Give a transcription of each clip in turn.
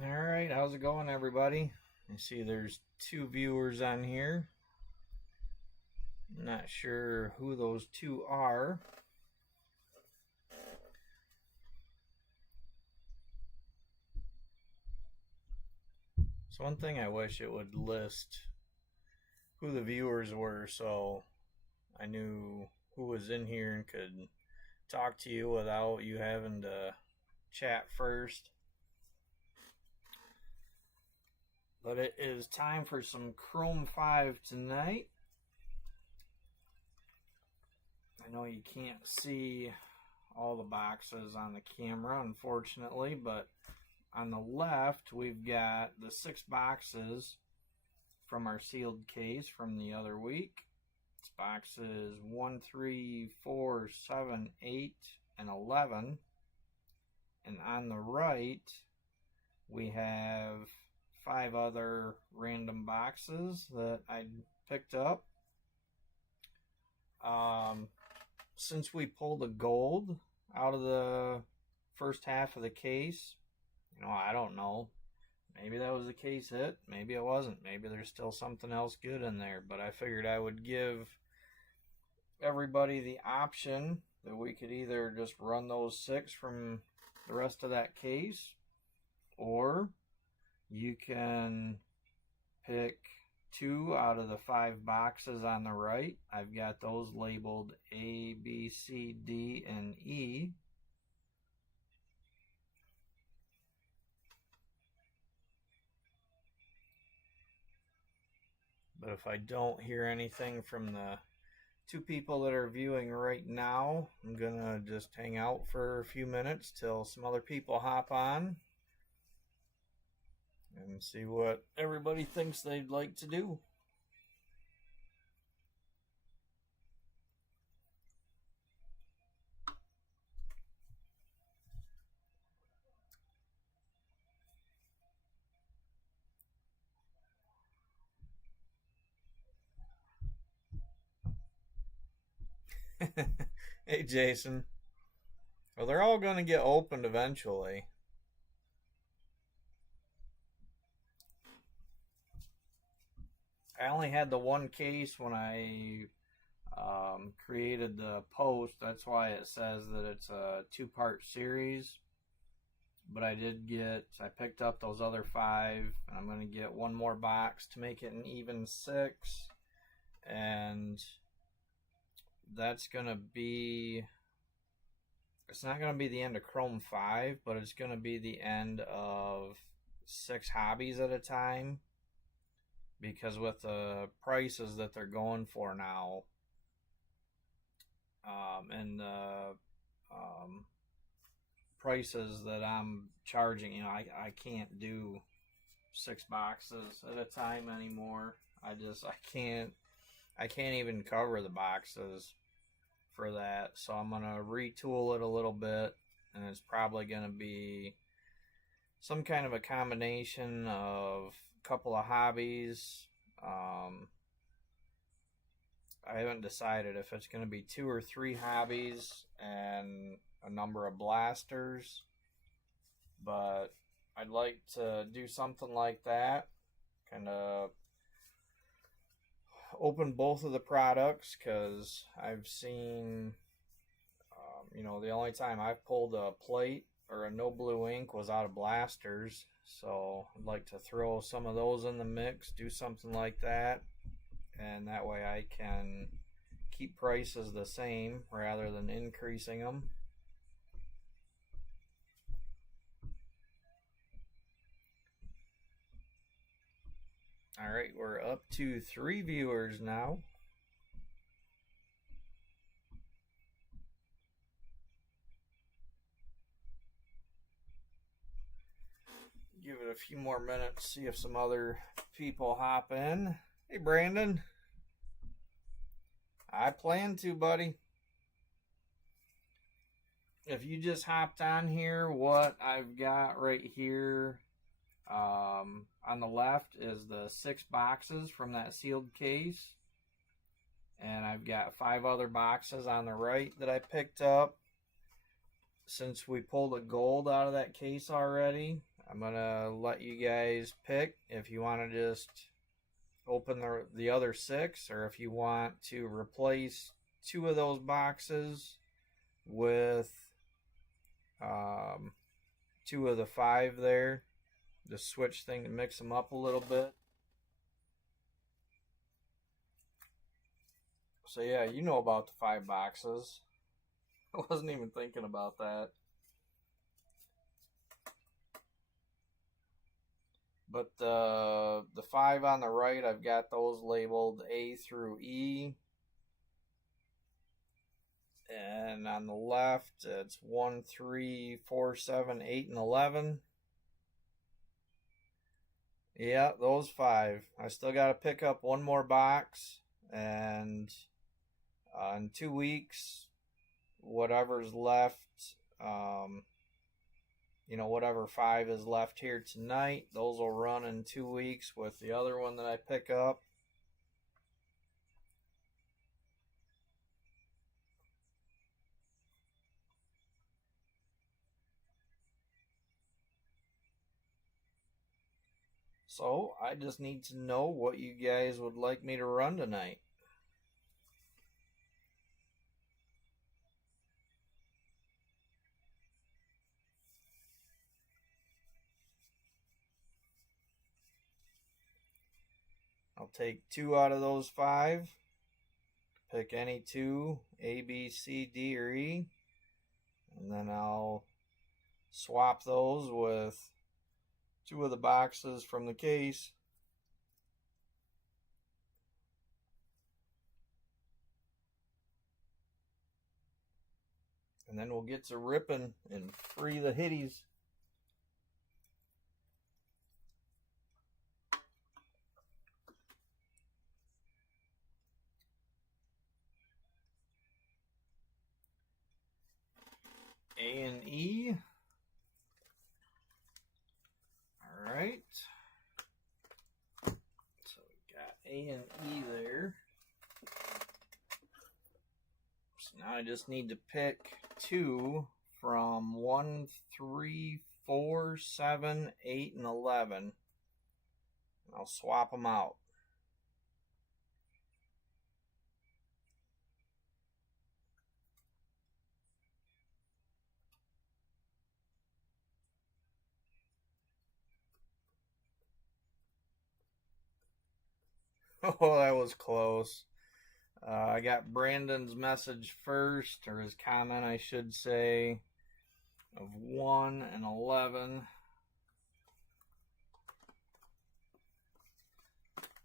All right, how's it going, everybody? I see there's two viewers on here. Not sure who those two are. So one thing I wish it would list who the viewers were so I knew who was in here and could talk to you without you having to chat first. But it is time for some Chrome 5 tonight. I know you can't see all the boxes on the camera, unfortunately, but on the left we've got the 6 boxes from our sealed case from the other week. It's boxes 1, 3, 4, 7, 8, and 11. And on the right we have 5 other random boxes that I picked up. Since we pulled a gold out of the first half of the case, I don't know. Maybe that was the case hit. Maybe it wasn't. Maybe there's still something else good in there. But I figured I would give everybody the option that we could either just run those 6 from the rest of that case, or you can pick 2 out of the 5 boxes on the right. I've got those labeled A, B, C, D, and E. But if I don't hear anything from the 2 people that are viewing right now, I'm gonna just hang out for a few minutes till some other people hop on and see what everybody thinks they'd like to do. Hey, Jason. Well, they're all going to get opened eventually. I only had the one case when I created the post. That's why it says that it's a 2-part series. But I picked up those other 5. And I'm going to get one more box to make it an even 6. And that's going to be... It's not going to be the end of Chrome 5, but it's going to be the end of 6 hobbies at a time. Because with the prices that they're going for now, and the prices that I'm charging, I can't do 6 boxes at a time anymore. I can't even cover the boxes for that. So I'm gonna retool it a little bit, and it's probably gonna be some kind of a combination of a couple of hobbies. I haven't decided if it's going to be 2 or 3 hobbies and a number of blasters, but I'd like to do something like that. Kind of open both of the products, because I've seen, the only time I've pulled a plate or a no blue ink was out of blasters. So I'd like to throw some of those in the mix, do something like that, and that way I can keep prices the same rather than increasing them. All right, we're up to 3 viewers now. Give it a few more minutes, see if some other people hop in. Hey, Brandon. I plan to, buddy. If you just hopped on here, what I've got right here on the left is the 6 boxes from that sealed case. And I've got 5 other boxes on the right that I picked up. Since we pulled a gold out of that case already, I'm going to let you guys pick if you want to just open the other 6, or if you want to replace 2 of those boxes with 2 of the 5 there. Just switch things to mix them up a little bit. So yeah, you know about the 5 boxes. I wasn't even thinking about that. But the 5 on the right, I've got those labeled A through E. And on the left, it's 1, 3, 4, 7, 8, and 11. Yeah, those 5. I still got to pick up 1 more box. And in 2 weeks, whatever's left, whatever 5 is left here tonight, those will run in 2 weeks with the other one that I pick up. So I just need to know what you guys would like me to run tonight. I'll take 2 out of those 5. Pick any 2, A, B, C, D, or E. And then I'll swap those with 2 of the boxes from the case. And then we'll get to ripping and free the hitties. A and E. All right. So we got A and E there. So now I just need to pick 2 from 1, 3, 4, 7, 8, and 11. I'll swap them out. Oh, that was close. I got Brandon's message first, or his comment, I should say, of 1 and 11.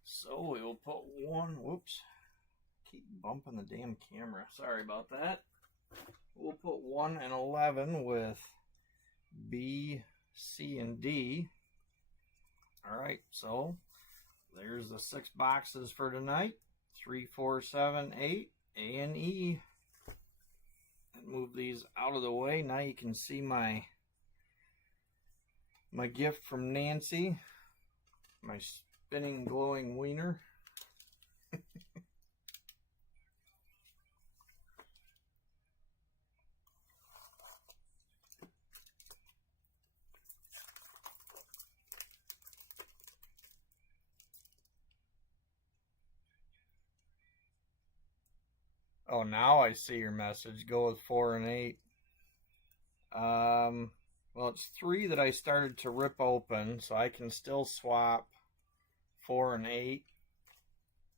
So we will put 1. Whoops. Keep bumping the damn camera. Sorry about that. We'll put 1 and 11 with B, C, and D. Alright, so there's the 6 boxes for tonight. 3, 4, 7, 8, A and E. And move these out of the way. Now you can see my gift from Nancy. My spinning glowing wiener. Oh, now I see your message. Go with 4 and 8. Well, it's 3 that I started to rip open, so I can still swap 4 and 8.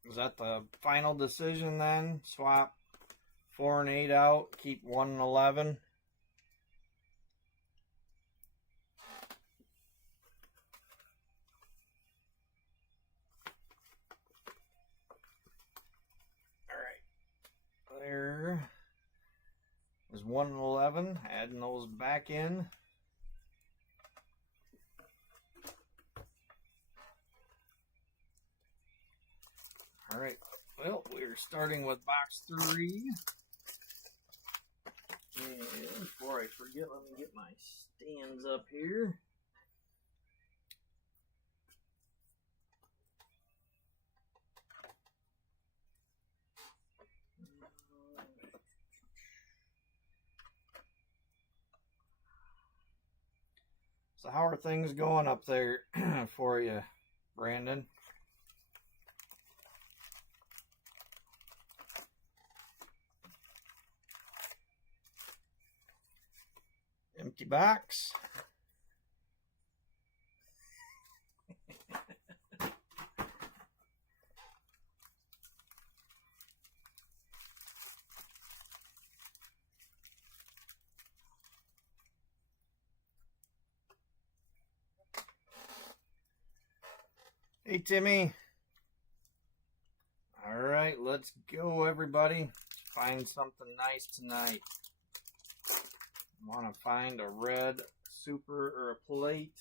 Is that the final decision then? Swap 4 and 8 out, keep 1 and 11. There is 1 and 11. Adding those back in. All right. Well, we're starting with box 3. And before I forget, let me get my stands up here. So how are things going up there for you, Brandon? Empty box. Hey, Timmy. All right, let's go, everybody. Find something nice tonight. Want to find a red super or a plate.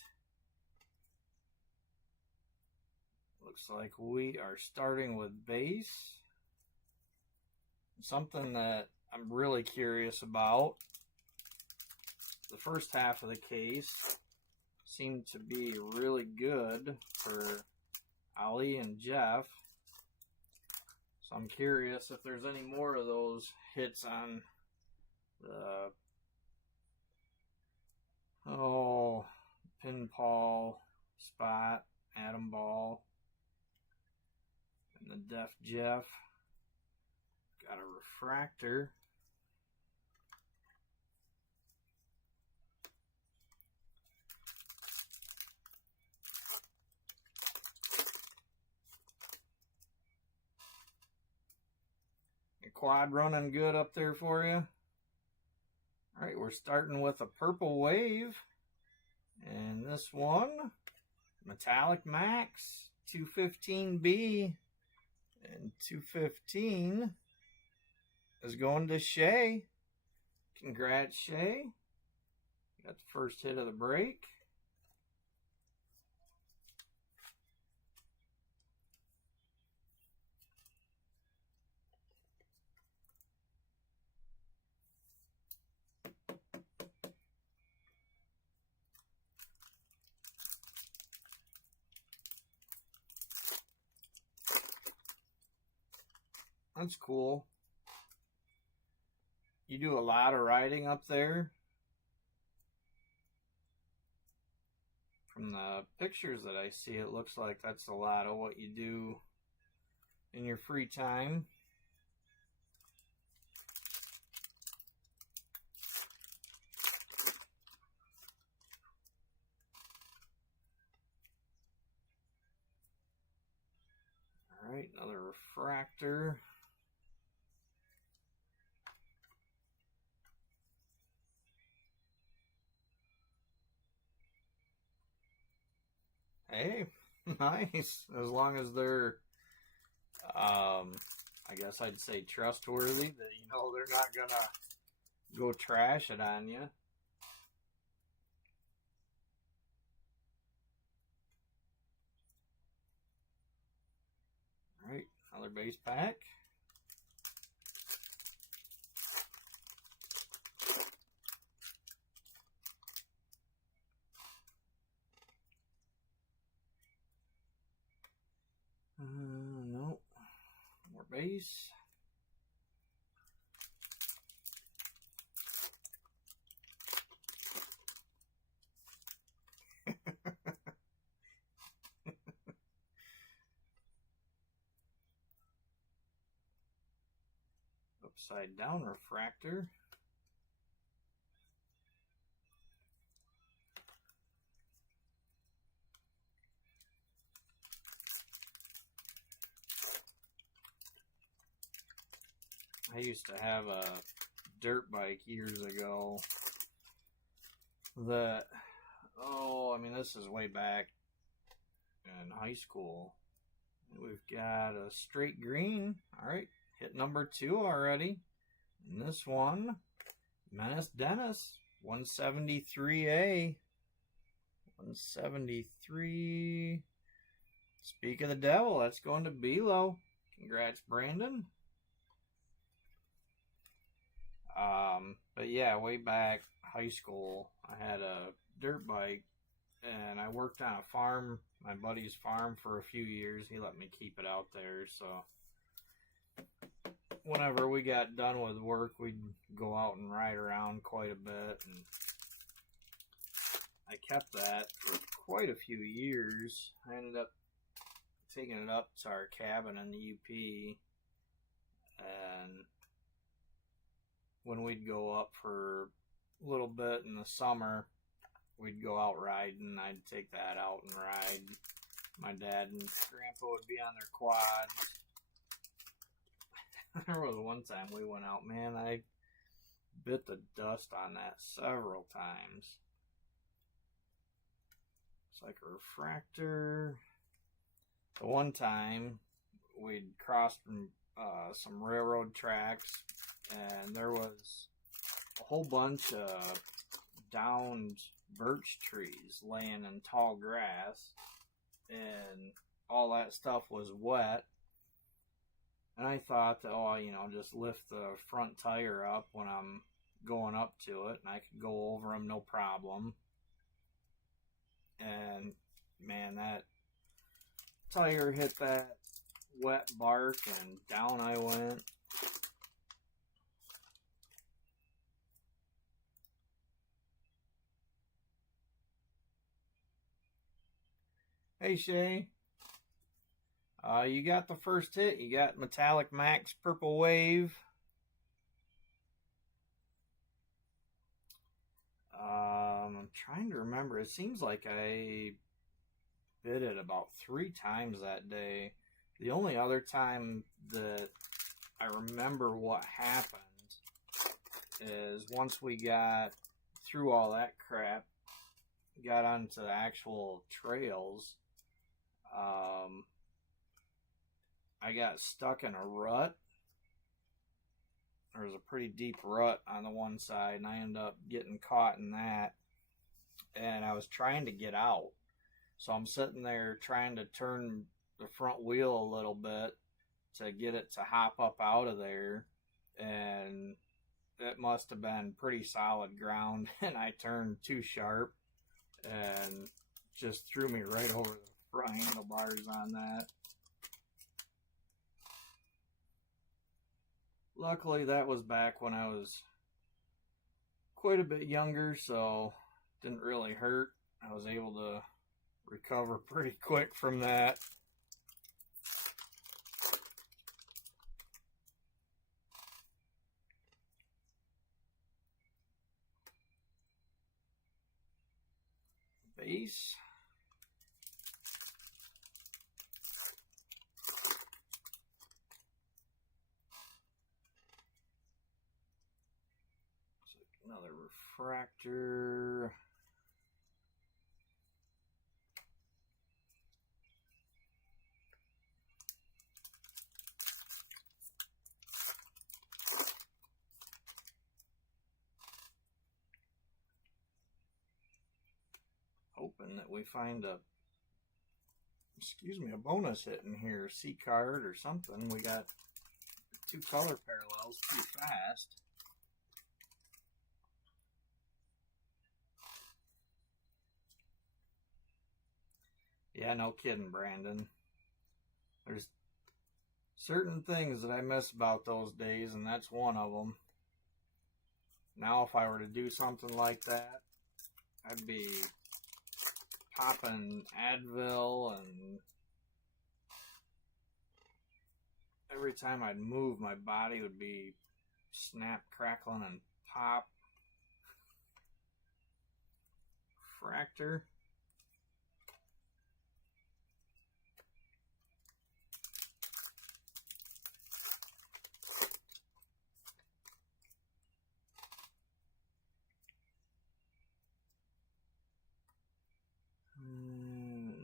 Looks like we are starting with base. Something that I'm really curious about. The first half of the case seemed to be really good for Ali and Jeff. So I'm curious if there's any more of those hits on the pinball spot, Atom Ball, and the Def Jeff. Got a refractor. Your quad running good up there for you? Alright, we're starting with a purple wave. And this one, Metallic Max, 215B. And 215 is going to Shay. Congrats, Shay. Got the first hit of the break. That's cool. You do a lot of riding up there. From the pictures that I see, it looks like that's a lot of what you do in your free time. All right, another refractor. Hey, nice. As long as they're, I guess I'd say trustworthy, that you know they're not gonna go trash it on you. All right, another base pack. Nope. More base. Upside down refractor. I used to have a dirt bike years ago that, I mean, this is way back in high school. We've got a straight green. All right, hit number 2 already. And this one, Menace Dennis, 173A. 173. Speak of the devil, that's going to Bilo. Congrats, Brandon. But yeah, way back high school, I had a dirt bike and I worked on a farm, my buddy's farm, for a few years. He let me keep it out there, so whenever we got done with work, we'd go out and ride around quite a bit. And I kept that for quite a few years. I ended up taking it up to our cabin in the UP, and when we'd go up for a little bit in the summer, we'd go out riding. I'd take that out and ride. My dad and grandpa would be on their quads. There was one time we went out, man, I bit the dust on that several times. It's like a refractor. The one time we'd crossed some railroad tracks, and there was a whole bunch of downed birch trees laying in tall grass, and all that stuff was wet. And I thought that, just lift the front tire up when I'm going up to it, and I could go over them no problem. And man, that tire hit that wet bark, and down I went. Hey Shay, you got the first hit. You got Metallic Max Purple Wave. I'm trying to remember. It seems like I bit it about 3 times that day. The only other time that I remember what happened is once we got through all that crap, got onto the actual trails, I got stuck in a rut. There was a pretty deep rut on the one side, and I ended up getting caught in that, and I was trying to get out. So I'm sitting there trying to turn the front wheel a little bit to get it to hop up out of there, and it must have been pretty solid ground, and I turned too sharp and just threw me right over the front handlebars on that. Luckily, that was back when I was quite a bit younger, so it didn't really hurt. I was able to recover pretty quick from that. Base. Another refractor. Hoping that we find a bonus hit in here, C card or something. We got 2 color parallels pretty fast. Yeah, no kidding, Brandon. There's certain things that I miss about those days, and that's one of them. Now, if I were to do something like that, I'd be popping Advil, and every time I'd move, my body would be snap, crackling, and pop. Fractor.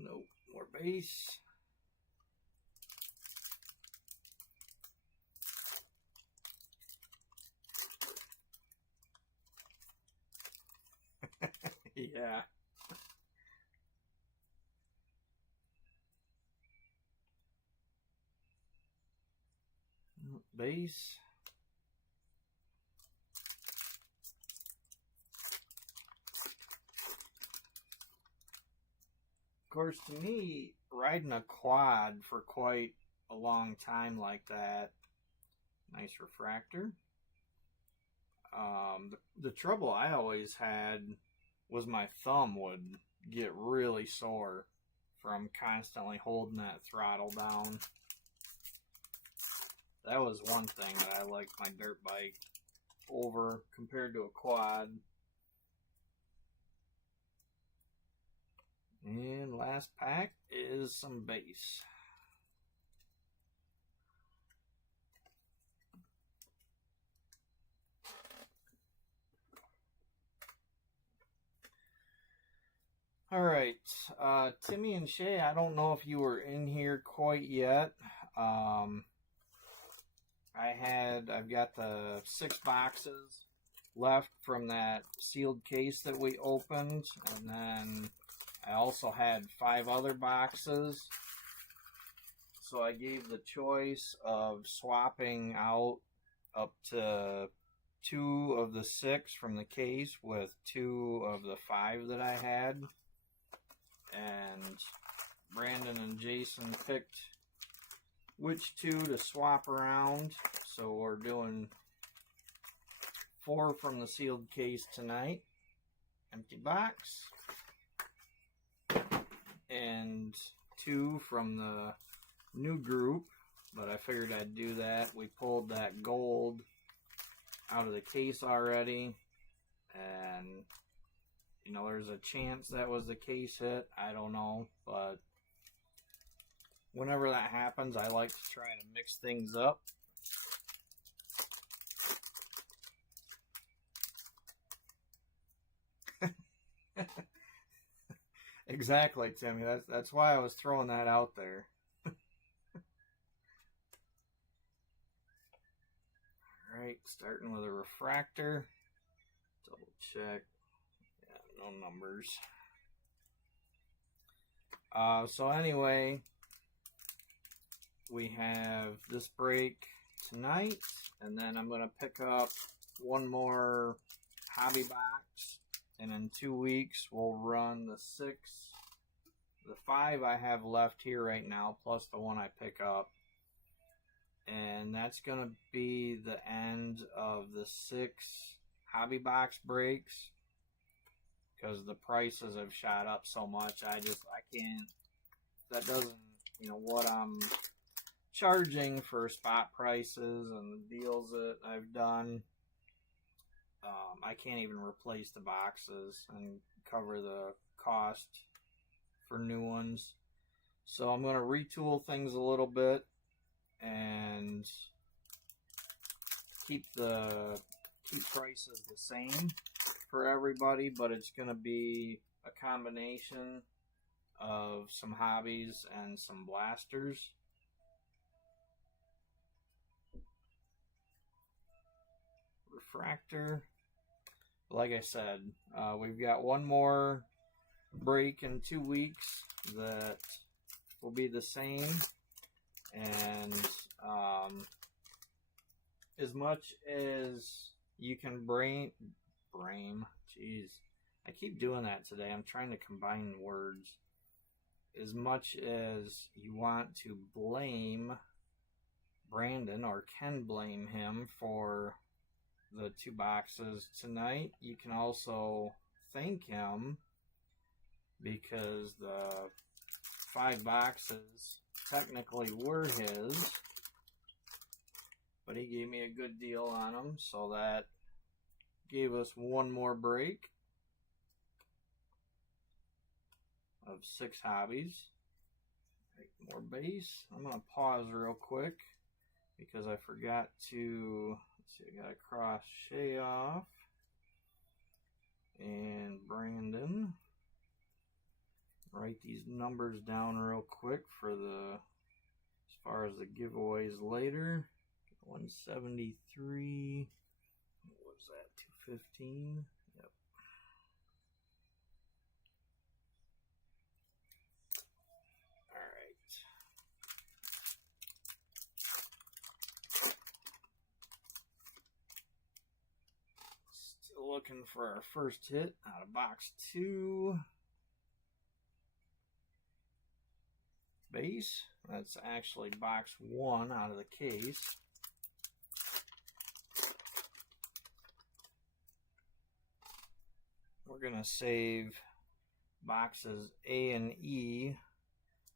Nope. More base. Yeah. Base. Of course, to me, riding a quad for quite a long time like that, nice refractor. The trouble I always had was my thumb would get really sore from constantly holding that throttle down. That was one thing that I liked my dirt bike over compared to a quad. And last pack is some base. Alright, Timmy and Shay, I don't know if you were in here quite yet. I've got the 6 boxes left from that sealed case that we opened, and then I also had 5 other boxes. So I gave the choice of swapping out up to 2 of the 6 from the case with 2 of the 5 that I had. And Brandon and Jason picked which 2 to swap around. So we're doing 4 from the sealed case tonight. Empty box. And 2 from the new group. But I figured I'd do that. We pulled that gold out of the case already. And, you know, there's a chance that was the case hit. I don't know. But whenever that happens, I like to try to mix things up. Exactly, Timmy. That's why I was throwing that out there. Alright, starting with a refractor. Double check. Yeah, no numbers. So anyway, we have this break tonight, and then I'm going to pick up one more hobby box, and in 2 weeks we'll run the 5 I have left here right now, plus the one I pick up. And that's going to be the end of the 6 hobby box breaks, because the prices have shot up so much. I can't, that doesn't, you know, what I'm charging for spot prices and the deals that I've done. I can't even replace the boxes and cover the cost for new ones. So I'm going to retool things a little bit and keep prices the same for everybody, but it's going to be a combination of some hobbies and some blasters. Refractor. Like I said, we've got one more break in 2 weeks that will be the same, and as much as you can blame, jeez, I keep doing that today. I'm trying to combine words. As much as you want to blame Brandon, or can blame him for the 2 boxes tonight, you can also thank him, because the 5 boxes technically were his, but he gave me a good deal on them, so that gave us one more break of 6 hobbies. More base. I'm going to pause real quick because I forgot to, let's see, I got to cross Shay off and Brandon. Write these numbers down real quick for the, as far as the giveaways later. 173. What was that? 215. Yep. All right. Still looking for our first hit out of box 2. Base. That's actually box 1 out of the case. We're we're going to save boxes A and E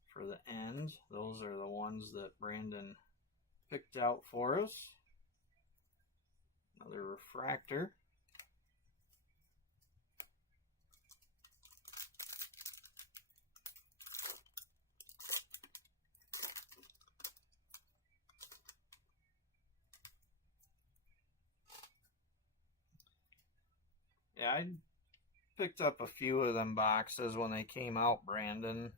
for the end. Those are the ones that Brandon picked out for us. Another refractor. Yeah, I picked up a few of them boxes when they came out, Brandon.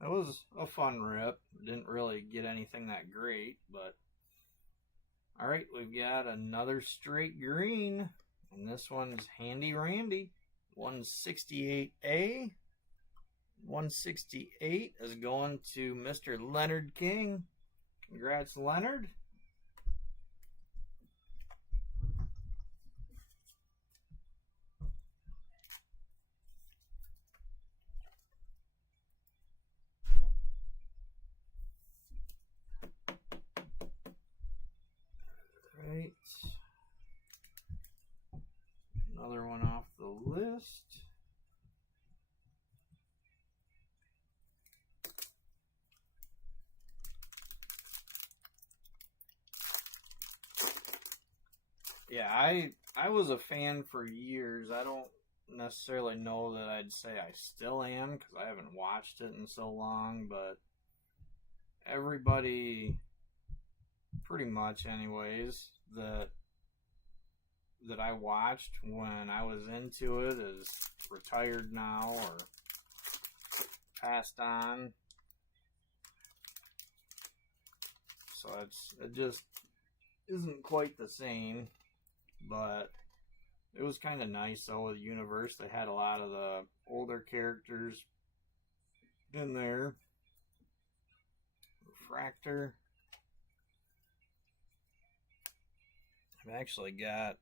It was a fun rip. Didn't really get anything that great, but alright, we've got another straight green, and this one's Handy Randy. 168A. 168 is going to Mr. Leonard King. Congrats, Leonard. Right. Another one off the list. Yeah, I was a fan for years. I don't necessarily know that I'd say I still am because I haven't watched it in so long, but everybody, pretty much anyways, that I watched when I was into it is retired now or passed on. So it just isn't quite the same, but it was kind of nice though with the universe. They had a lot of the older characters in there. Refractor. I've actually got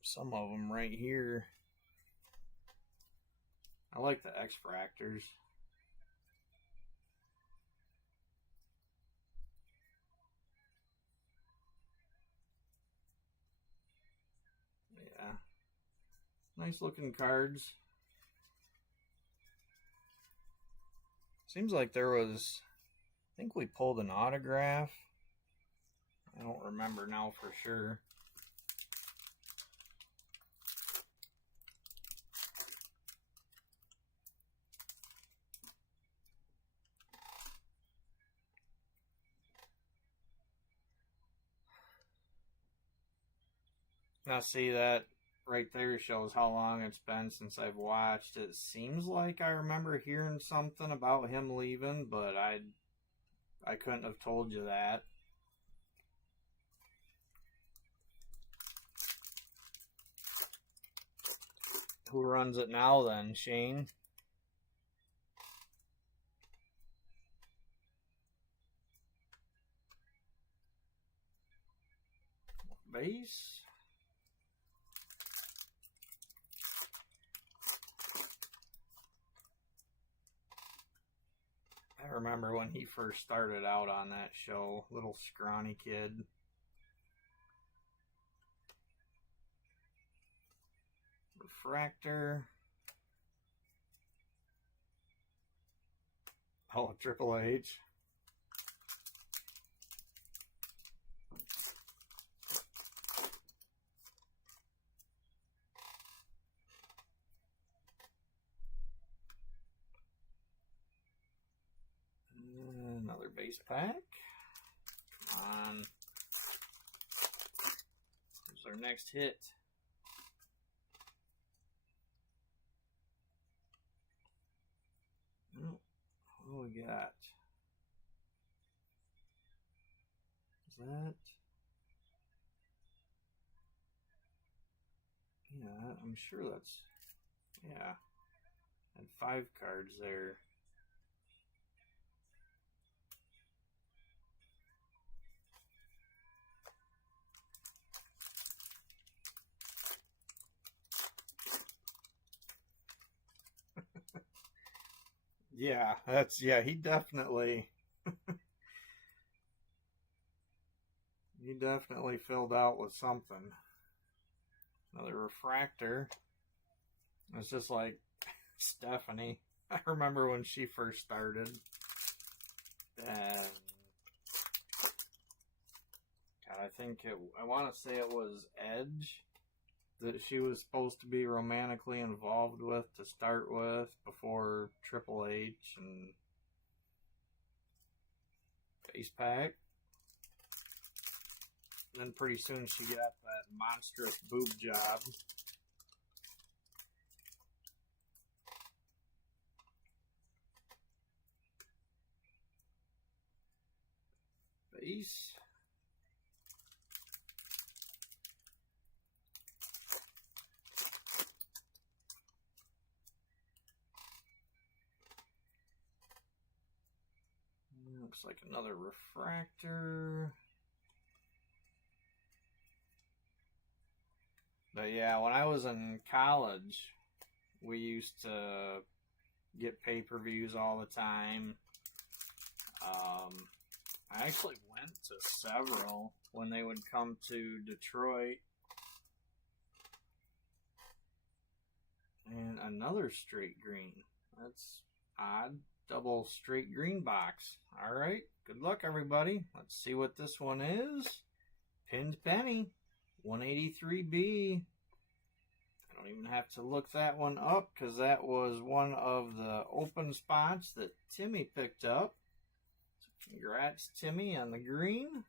some of them right here. I like the X-Fractors. Yeah. Nice looking cards. Seems like there was, I think we pulled an autograph. I don't remember now for sure. Now see, that right there shows how long it's been since I've watched. It seems like I remember hearing something about him leaving, but I couldn't have told you that. Who runs it now then, Shane? Base? I remember when he first started out on that show, little scrawny kid. Refractor. Oh, Triple H. Another base pack. Come on. Here's our next hit. Oh, what do we got? Is that? Yeah, I'm sure that's... Yeah. And 5 cards there. Yeah, he definitely filled out with something. Another refractor. It's just like Stephanie. I remember when she first started. And God, I want to say it was Edge that she was supposed to be romantically involved with to start with before Triple H and Face Pack. And then pretty soon she got that monstrous boob job. Base. Looks like another refractor. But yeah, when I was in college, we used to get pay-per-views all the time. I actually went to several when they would come to Detroit. And another straight green. That's odd. Double straight green box. Alright, good luck everybody. Let's see what this one is. Pinned Penny. 183B. I don't even have to look that one up because that was one of the open spots that Timmy picked up. So congrats, Timmy, on the green.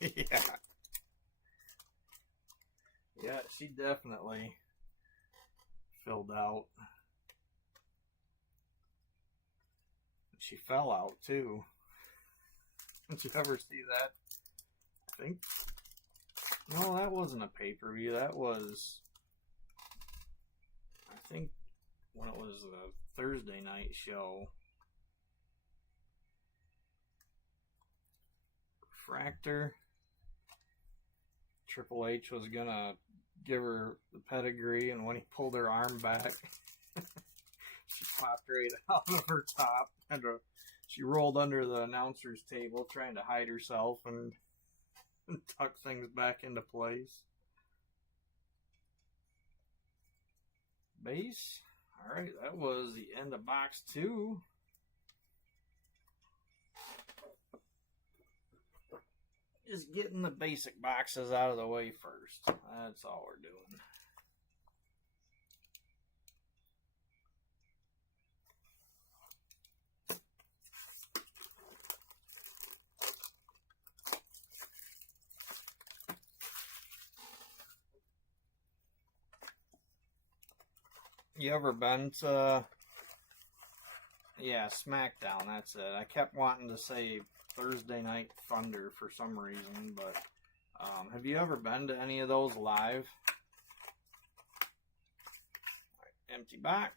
Yeah. Yeah, she definitely filled out. She fell out too. Did you ever see that? I think. No, that wasn't a pay-per-view. That was, I think, when it was a Thursday night show. Refractor. Triple H was gonna give her the pedigree, and when he pulled her arm back, she popped right out of her top, and she rolled under the announcer's table trying to hide herself and tuck things back into place. Base. Alright, that was the end of box 2. Just getting the basic boxes out of the way first. That's all we're doing. You ever been to... Yeah, SmackDown, that's it. I kept wanting to say Thursday Night Thunder for some reason, but have you ever been to any of those live? Right, empty box.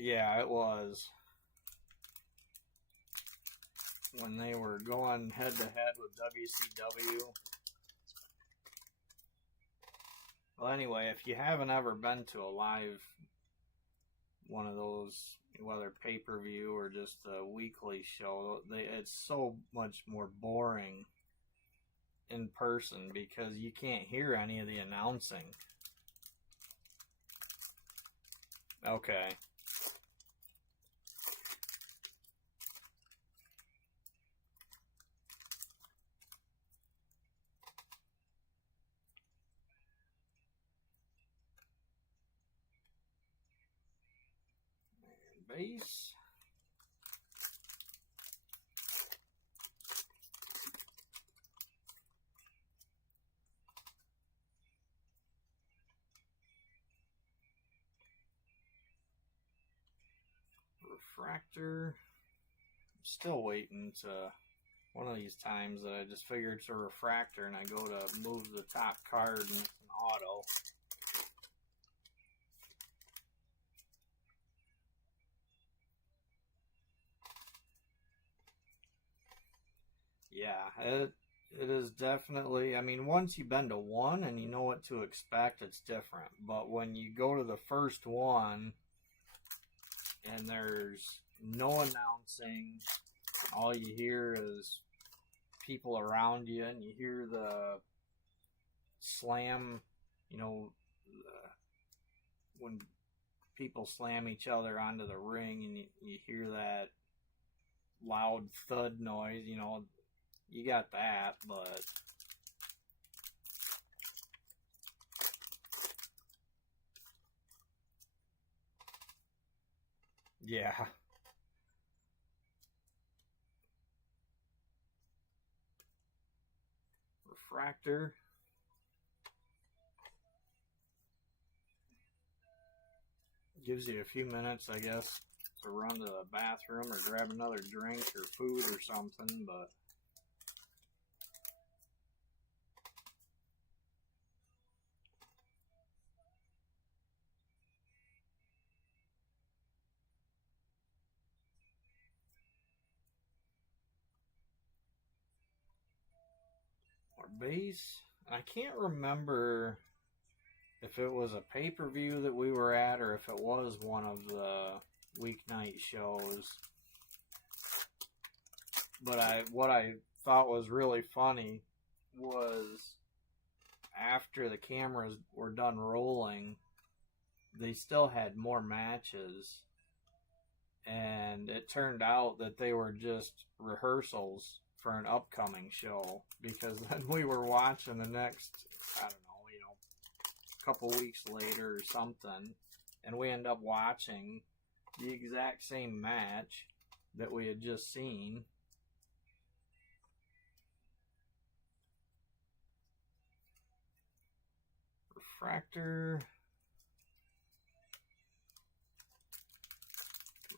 Yeah, it was. When they were going head to head with WCW. Well, anyway, if you haven't ever been to a live one of those, whether pay-per-view or just a weekly show, it's so much more boring in person because you can't hear any of the announcing. Okay. Base. Refractor. I'm still waiting to one of these times that I just figure it's a refractor and I go to move the top card and it's an auto. Yeah, it is definitely. I mean, once you've been to one and you know what to expect, it's different. But when you go to the first one and there's no announcing, all you hear is people around you, and you hear the slam, you know, when people slam each other onto the ring, and you hear that loud thud noise, you got that, but yeah. Refractor gives you a few minutes, I guess, to run to the bathroom or grab another drink or food or something, but our base. I can't remember if it was a pay-per-view that we were at or if it was one of the weeknight shows. But what I thought was really funny was after the cameras were done rolling, they still had more matches, and it turned out that they were just rehearsals for an upcoming show, because then we were watching the next, I don't know, a couple weeks later or something, and we end up watching the exact same match that we had just seen. Refractor.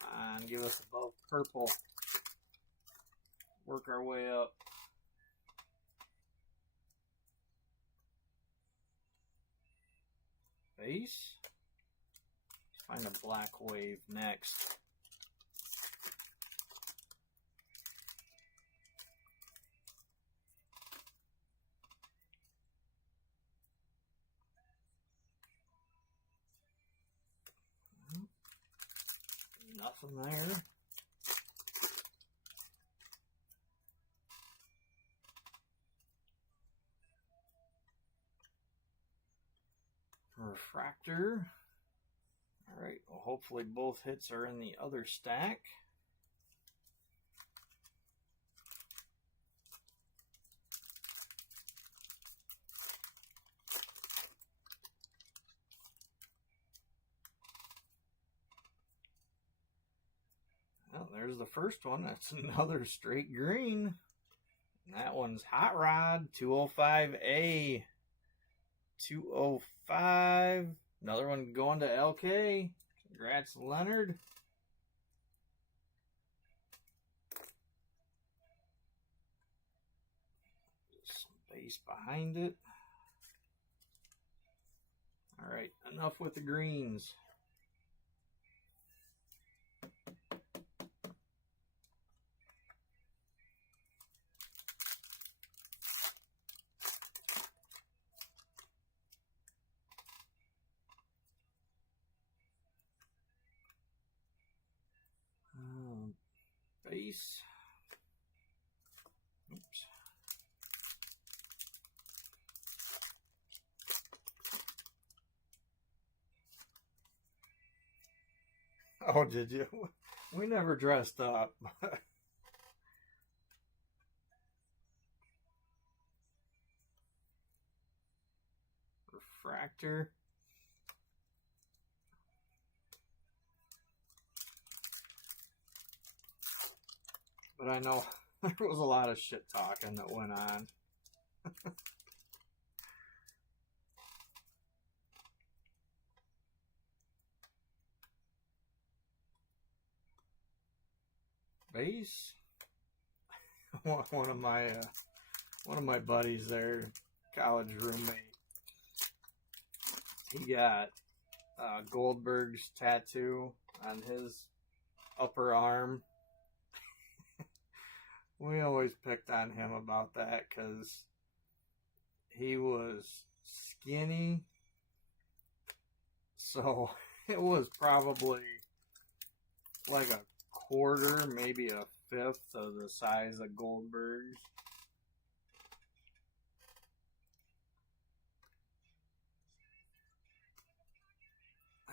Come on, give us above purple. Work our way up. Base. Let's find a black wave next. Nothing there. Refractor. Alright, well, hopefully both hits are in the other stack. Well, there's the first one. That's another straight green. And that one's Hot Rod 205A. 205. Another one going to LK. Congrats, Leonard. Some base behind it. Alright, enough with the greens. Base. Oops. Oh, did you? We never dressed up. Refractor. But I know there was a lot of shit talking that went on. Base. One of my buddies there, college roommate. He got Goldberg's tattoo on his upper arm. We always picked on him about that because he was skinny. So it was probably like a quarter, maybe a fifth of the size of Goldberg's.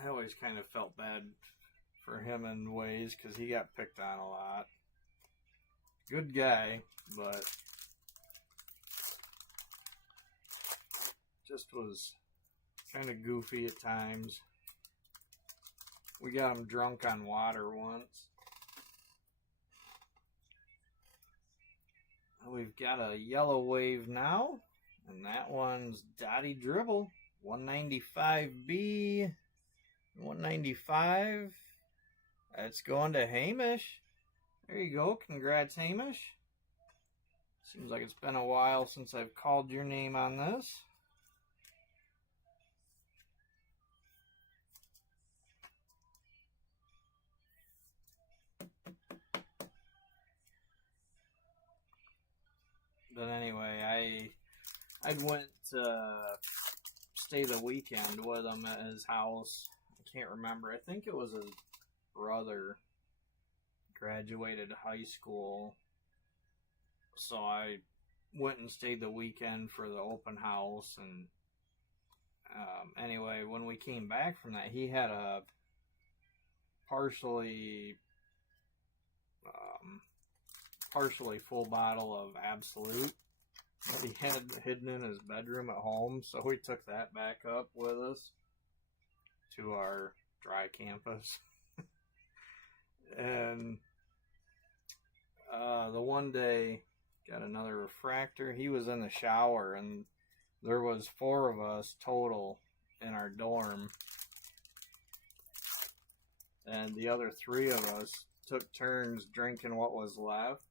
I always kind of felt bad for him in ways because he got picked on a lot. Good guy, but just was kind of goofy at times. We got him drunk on water once. We've got a yellow wave now, and that one's Dottie Dribble, 195B, 195. It's going to Hamish. There you go. Congrats, Hamish. Seems like it's been a while since I've called your name on this. But anyway, I went to stay the weekend with him at his house. I can't remember. I think it was his brother graduated high school. So I went and stayed the weekend for the open house. And anyway, when we came back from that, he had a partially full bottle of Absolute that he had hidden in his bedroom at home. So we took that back up with us to our dry campus. And the one day, got another refractor. He was in the shower, and there was 4 of us total in our dorm. And the other 3 of us took turns drinking what was left.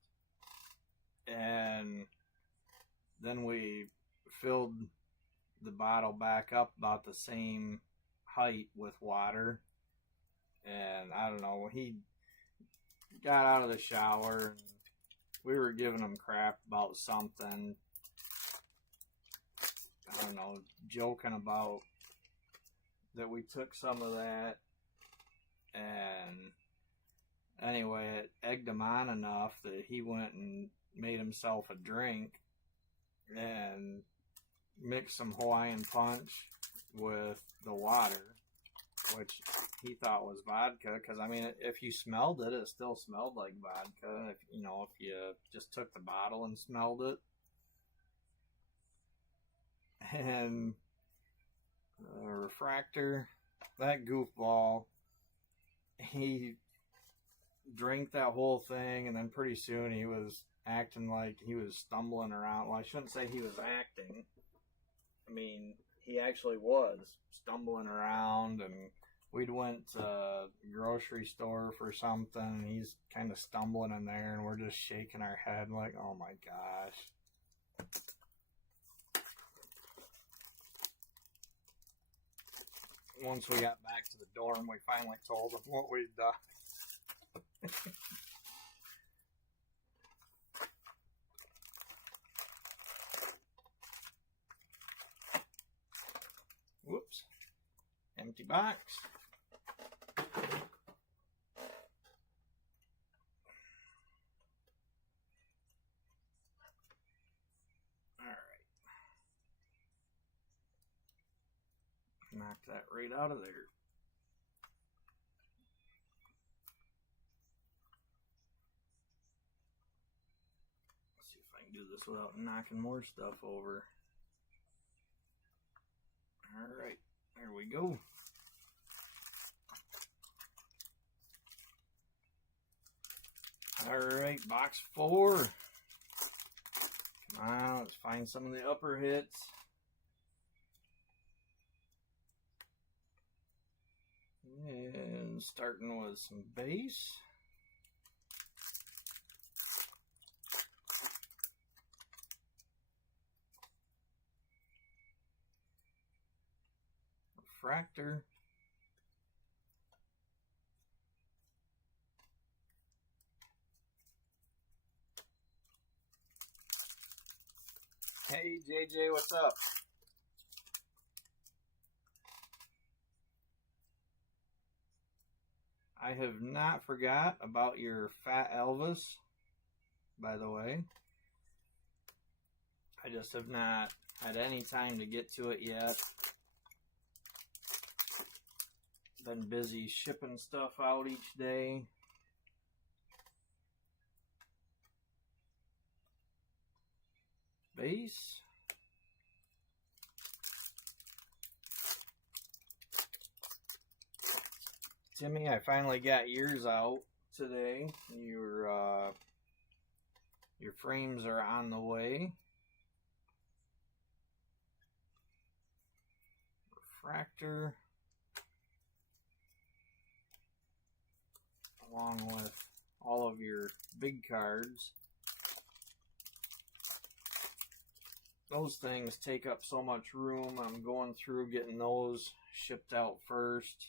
And then we filled the bottle back up about the same height with water. And I don't know, he got out of the shower and we were giving him crap about something. I don't know, joking about that we took some of that. And anyway, it egged him on enough that he went and made himself a drink and mixed some Hawaiian punch with the water, which he thought was vodka. Because I mean, if you smelled it, it still smelled like vodka. If you just took the bottle and smelled it. And refractor, that goofball, he drank that whole thing, and then pretty soon he was acting like he was stumbling around. Well, I shouldn't say he was acting. I mean, he actually was stumbling around, and we'd went to a grocery store for something, and he's kind of stumbling in there, and we're just shaking our head like, oh my gosh. Once we got back to the dorm, we finally told him what we'd done. Whoops. Empty box. Alright. Knock that right out of there. Let's see if I can do this without knocking more stuff over. Alright, there we go. Alright, box 4. Come on, let's find some of the upper hits. And starting with some base. Refractor. JJ, what's up? I have not forgot about your fat Elvis, by the way. I just have not had any time to get to it yet. Been busy shipping stuff out each day. Base. Timmy, I finally got yours out today. Your frames are on the way. Refractor. Along with all of your big cards. Those things take up so much room. I'm going through getting those shipped out first.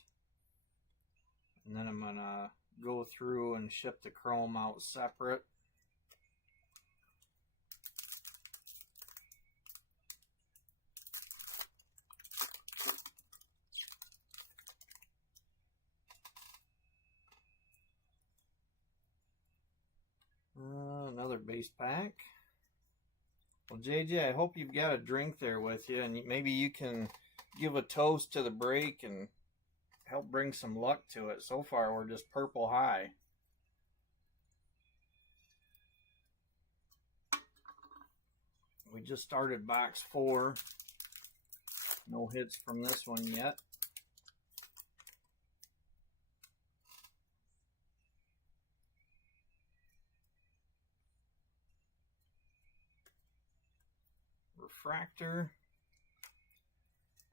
And then I'm gonna go through and ship the chrome out separate. Another base pack. Well, JJ, I hope you've got a drink there with you, and maybe you can give a toast to the break and help bring some luck to it. So far, we're just purple high. We just started box 4. No hits from this one yet. Refractor.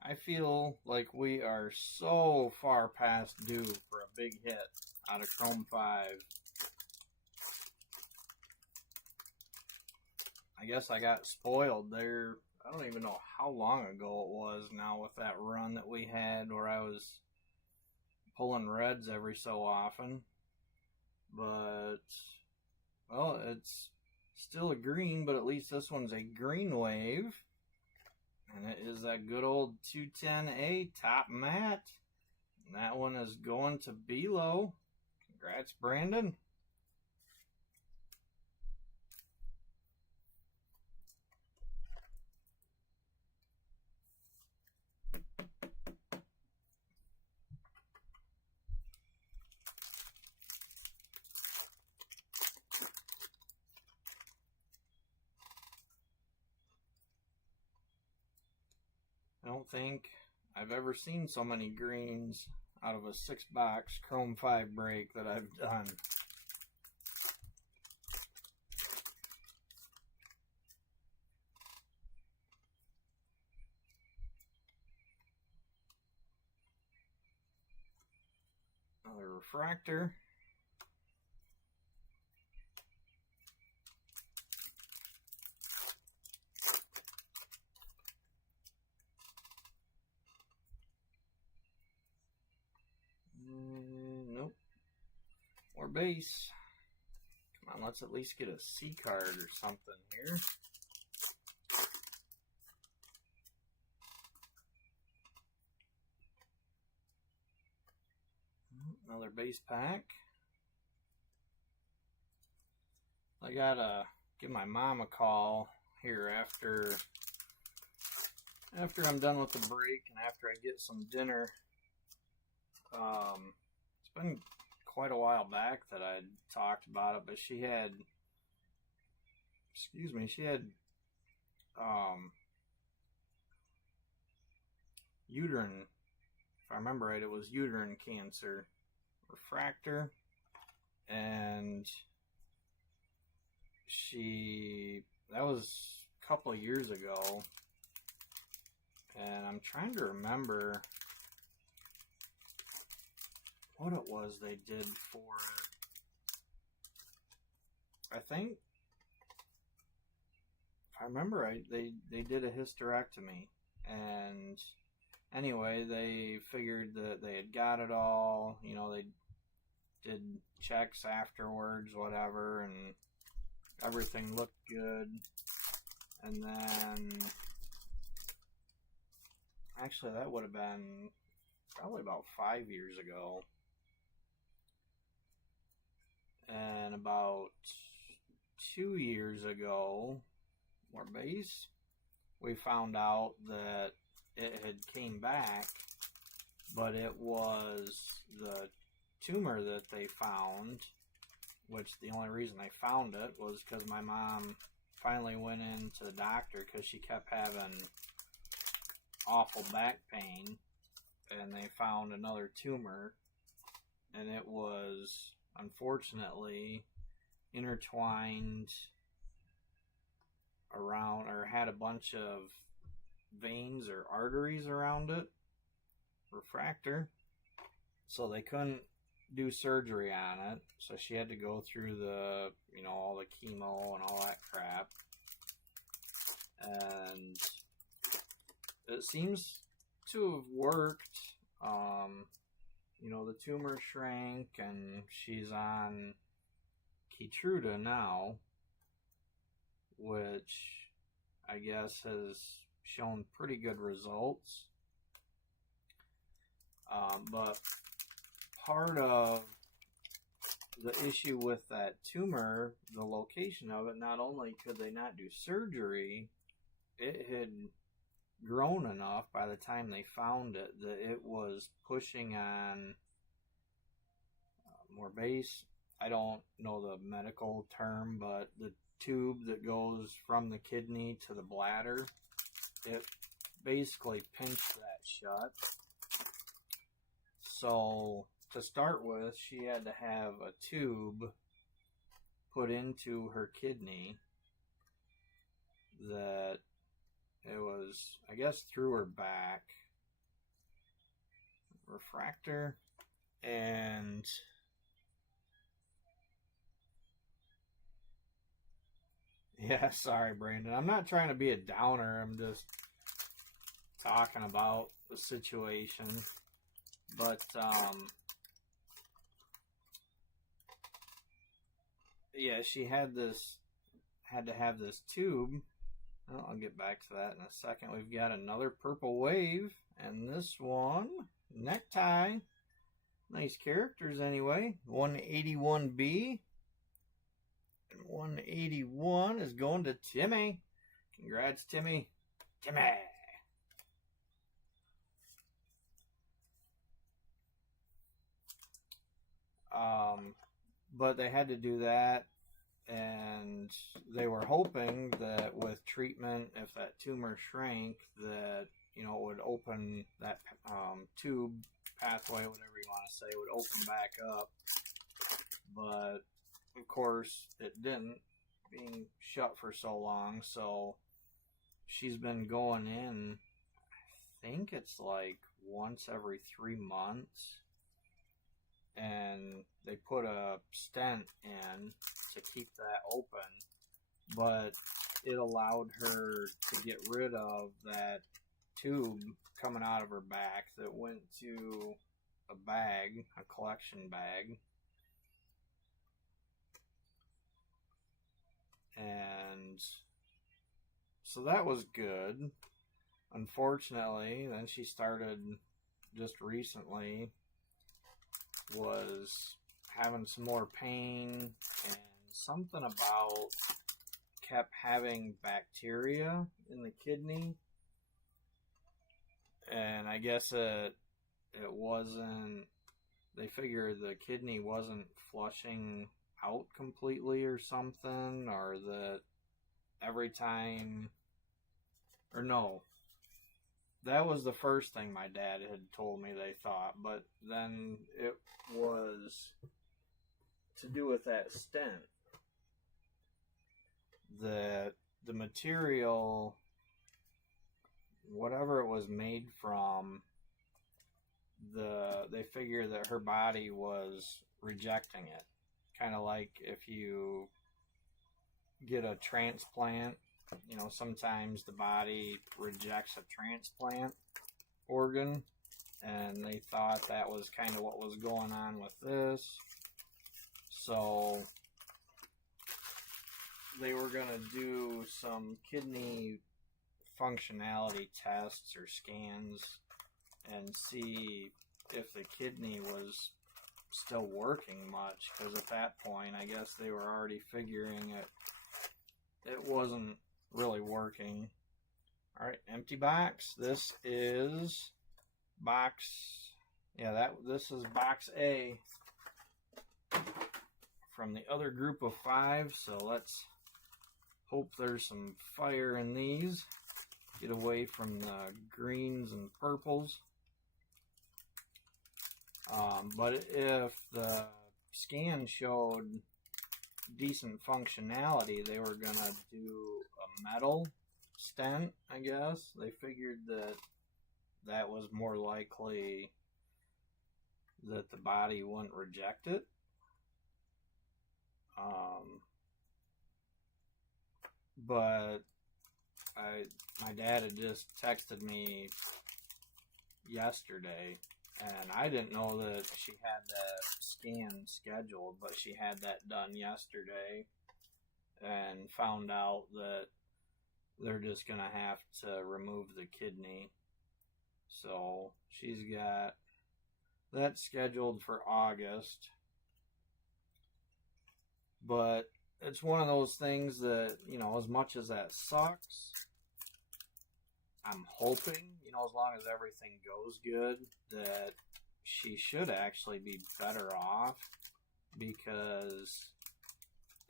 I feel like we are so far past due for a big hit out of Chrome 5. I guess I got spoiled there. I don't even know how long ago it was now with that run that we had where I was pulling reds every so often. But, well, it's still a green, but at least this one's a green wave. And it is that good old 210A top mat. And that one is going to Below. Congrats, Brandon. I don't think I've ever seen so many greens out of a 6-box Chrome 5 break that I've done. Another refractor. Nope. More base. Come on, let's at least get a C card or something here. Another base pack. I gotta give my mom a call here after I'm done with the break and after I get some dinner. It's been quite a while back that I'd talked about it, but she had uterine, if I remember right, it was uterine cancer. Refractor. And that was a couple of years ago. And I'm trying to remember what it was they did for it. I think, if I remember right, they did a hysterectomy. And anyway, they figured that they had got it all. You know, they did checks afterwards, whatever, and everything looked good. And then, actually that would have been probably about 5 years ago. And about 2 years ago, more base, we found out that it had came back, but it was the tumor that they found, which the only reason they found it was because my mom finally went into the doctor because she kept having awful back pain, and they found another tumor, and it was unfortunately intertwined around, or had a bunch of veins or arteries around it, refractor, so they couldn't do surgery on it, so she had to go through the, all the chemo and all that crap, and it seems to have worked. The tumor shrank, and she's on Keytruda now, which I guess has shown pretty good results. But part of the issue with that tumor, the location of it, not only could they not do surgery, it had grown enough by the time they found it that it was pushing on more base. I don't know the medical term, but the tube that goes from the kidney to the bladder, it basically pinched that shut. So to start with, she had to have a tube put into her kidney that it was, I guess, through her back, refractor, and yeah, sorry, Brandon. I'm not trying to be a downer. I'm just talking about the situation. But, yeah, she had to have this tube. Well, I'll get back to that in a second. We've got another purple wave, and this one, necktie. Nice characters anyway. 181B. 181 is going to Timmy. Congrats, Timmy. Timmy. But they had to do that, and they were hoping that with treatment, if that tumor shrank, that it would open that tube pathway, whatever you want to say, would open back up. But of course, it didn't, being shut for so long. So she's been going in, I think it's like once every 3 months. And they put a stent in to keep that open. But it allowed her to get rid of that tube coming out of her back that went to a bag, a collection bag. And so that was good. Unfortunately, then she started just recently, was having some more pain, and something about kept having bacteria in the kidney. And I guess it wasn't, they figured the kidney wasn't flushing out completely or something, or that every time, or no, that was the first thing my dad had told me they thought, but then it was to do with that stent, that the material, whatever it was made from, they figure that her body was rejecting it. Kind of like if you get a transplant, sometimes the body rejects a transplant organ, and they thought that was kind of what was going on with this. So they were going to do some kidney functionality tests or scans and see if the kidney was still working much, because at that point I guess they were already figuring it wasn't really working. Alright, empty box. This is box, this is box A from the other group of 5, so let's hope there's some fire in these. Get away from the greens and purples. But if the scan showed decent functionality, they were gonna do a metal stent, I guess. They figured that was more likely that the body wouldn't reject it. But my dad had just texted me yesterday, and I didn't know that she had that scan scheduled, but she had that done yesterday and found out that they're just going to have to remove the kidney. So she's got that scheduled for August. But it's one of those things that, as much as that sucks, I'm hoping, as long as everything goes good, that she should actually be better off, because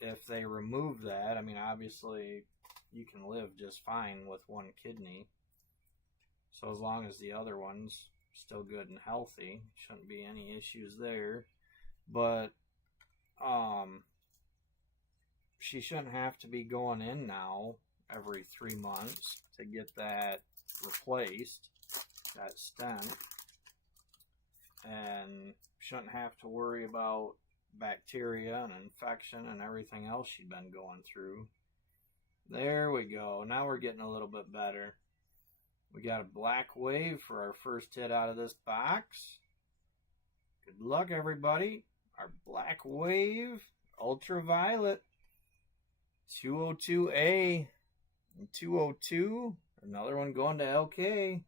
if they remove that, obviously you can live just fine with one kidney. So as long as the other one's still good and healthy, shouldn't be any issues there. But she shouldn't have to be going in now every 3 months to get that replaced, that stent, and shouldn't have to worry about bacteria and infection and everything else she'd been going through. There we go. Now we're getting a little bit better. We got a black wave for our first hit out of this box. Good luck, everybody. Our black wave, ultraviolet, 202A and 202. Another one going to LK.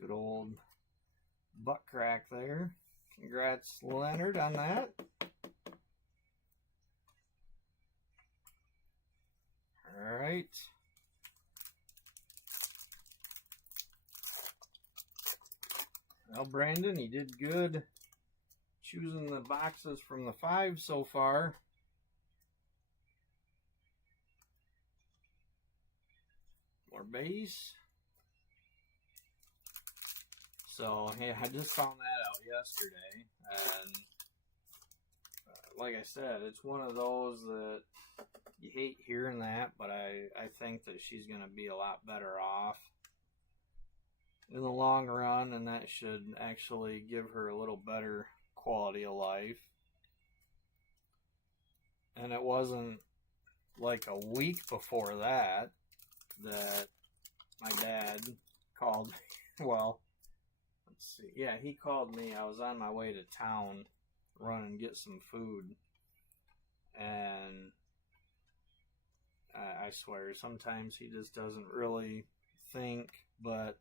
Good old butt crack there. Congrats, Leonard, on that. All right. Well, Brandon, you did good choosing the boxes from the 5 so far. More base. So, yeah, I just found that out yesterday, and like I said, it's one of those that you hate hearing that, but I think that she's going to be a lot better off in the long run, and that should actually give her a little better quality of life. And it wasn't like a week before that my dad called me. Well, let's see. Yeah, he called me. I was on my way to town, run and get some food, and I swear, sometimes he just doesn't really think, but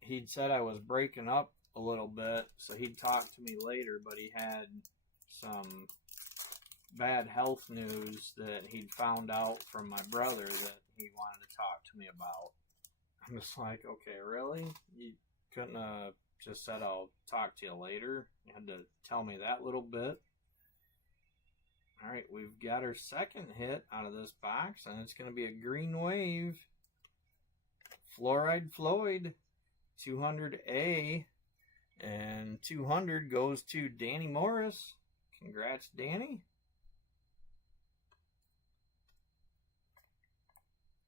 he'd said I was breaking up a little bit, so he'd talk to me later, but he had some bad health news that he'd found out from my brother that he wanted to talk to me about. I'm just like, okay, really? You couldn't have just said I'll talk to you later? You had to tell me that little bit? Alright, we've got our second hit out of this box, and it's going to be a green wave. Fluoride Floyd, 200A, and 200 goes to Danny Morris. Congrats, Danny.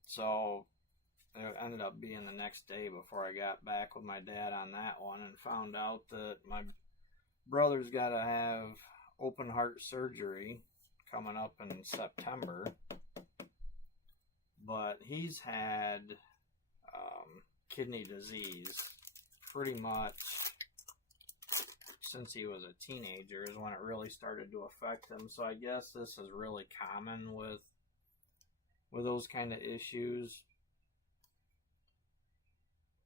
So, it ended up being the next day before I got back with my dad on that one and found out that my brother's got to have open heart surgery coming up in September, but he's had kidney disease pretty much since he was a teenager is when it really started to affect him. So I guess this is really common with those kind of issues.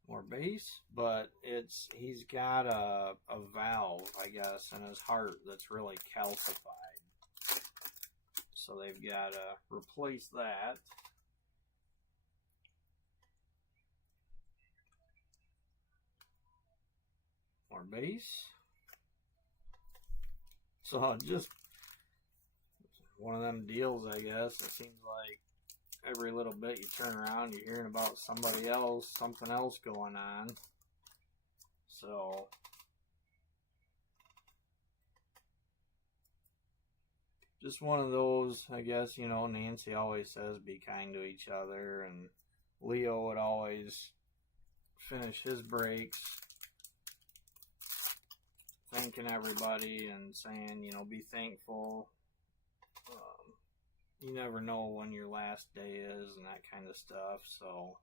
More bass, but he's got a valve, I guess, in his heart that's really calcified. So they've got to replace that. More bass. So just one of them deals, I guess. It seems like every little bit you turn around, you're hearing about somebody else, something else going on. So just one of those, I guess, you know, Nancy always says be kind to each other, and Leo would always finish his breaks thanking everybody and saying, you know, be thankful. You never know when your last day is and that kind of stuff, so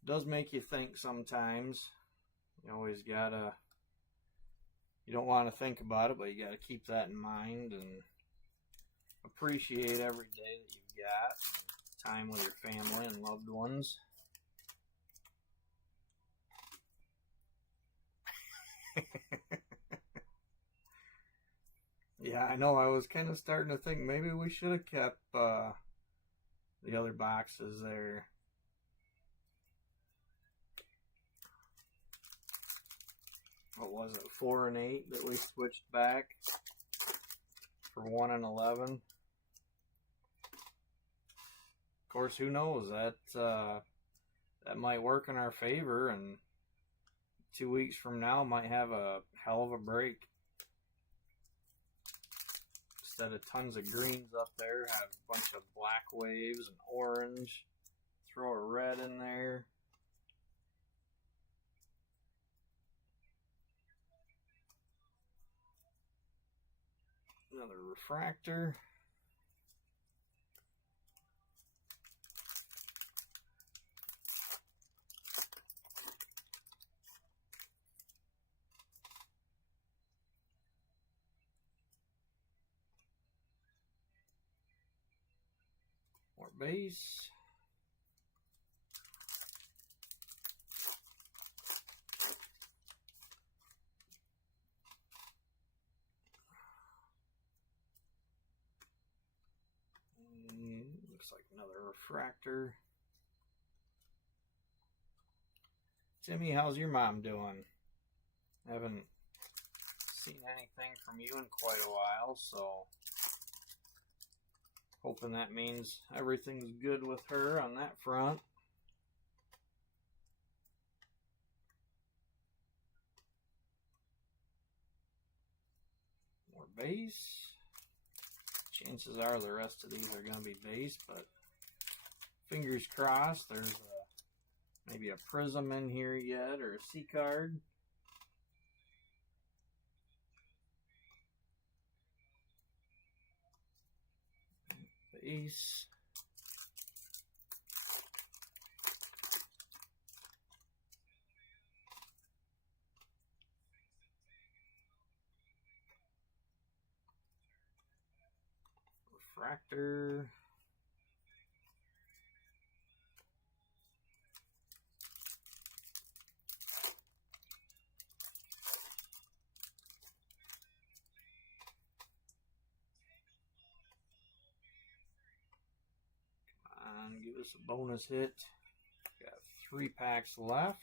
it does make you think sometimes. You always gotta, you don't want to think about it, but you gotta keep that in mind and appreciate every day that you've got, time with your family and loved ones. Yeah, I know. I was kind of starting to think maybe we should have kept the other boxes there. What was it, 4 and 8 that we switched back for 1 and 11? Of course, who knows? That might work in our favor, and 2 weeks from now might have a hell of a break. Instead of tons of greens up there, have a bunch of black waves and orange. Throw a red in there. Another refractor. More base. Looks like another refractor. Timmy, how's your mom doing? Haven't seen anything from you in quite a while, so hoping that means everything's good with her on that front. More base. Chances are the rest of these are going to be base, but fingers crossed. There's maybe a prism in here yet, or a C card. Base. Refractor. Come on, give us a bonus hit. Got 3 packs left.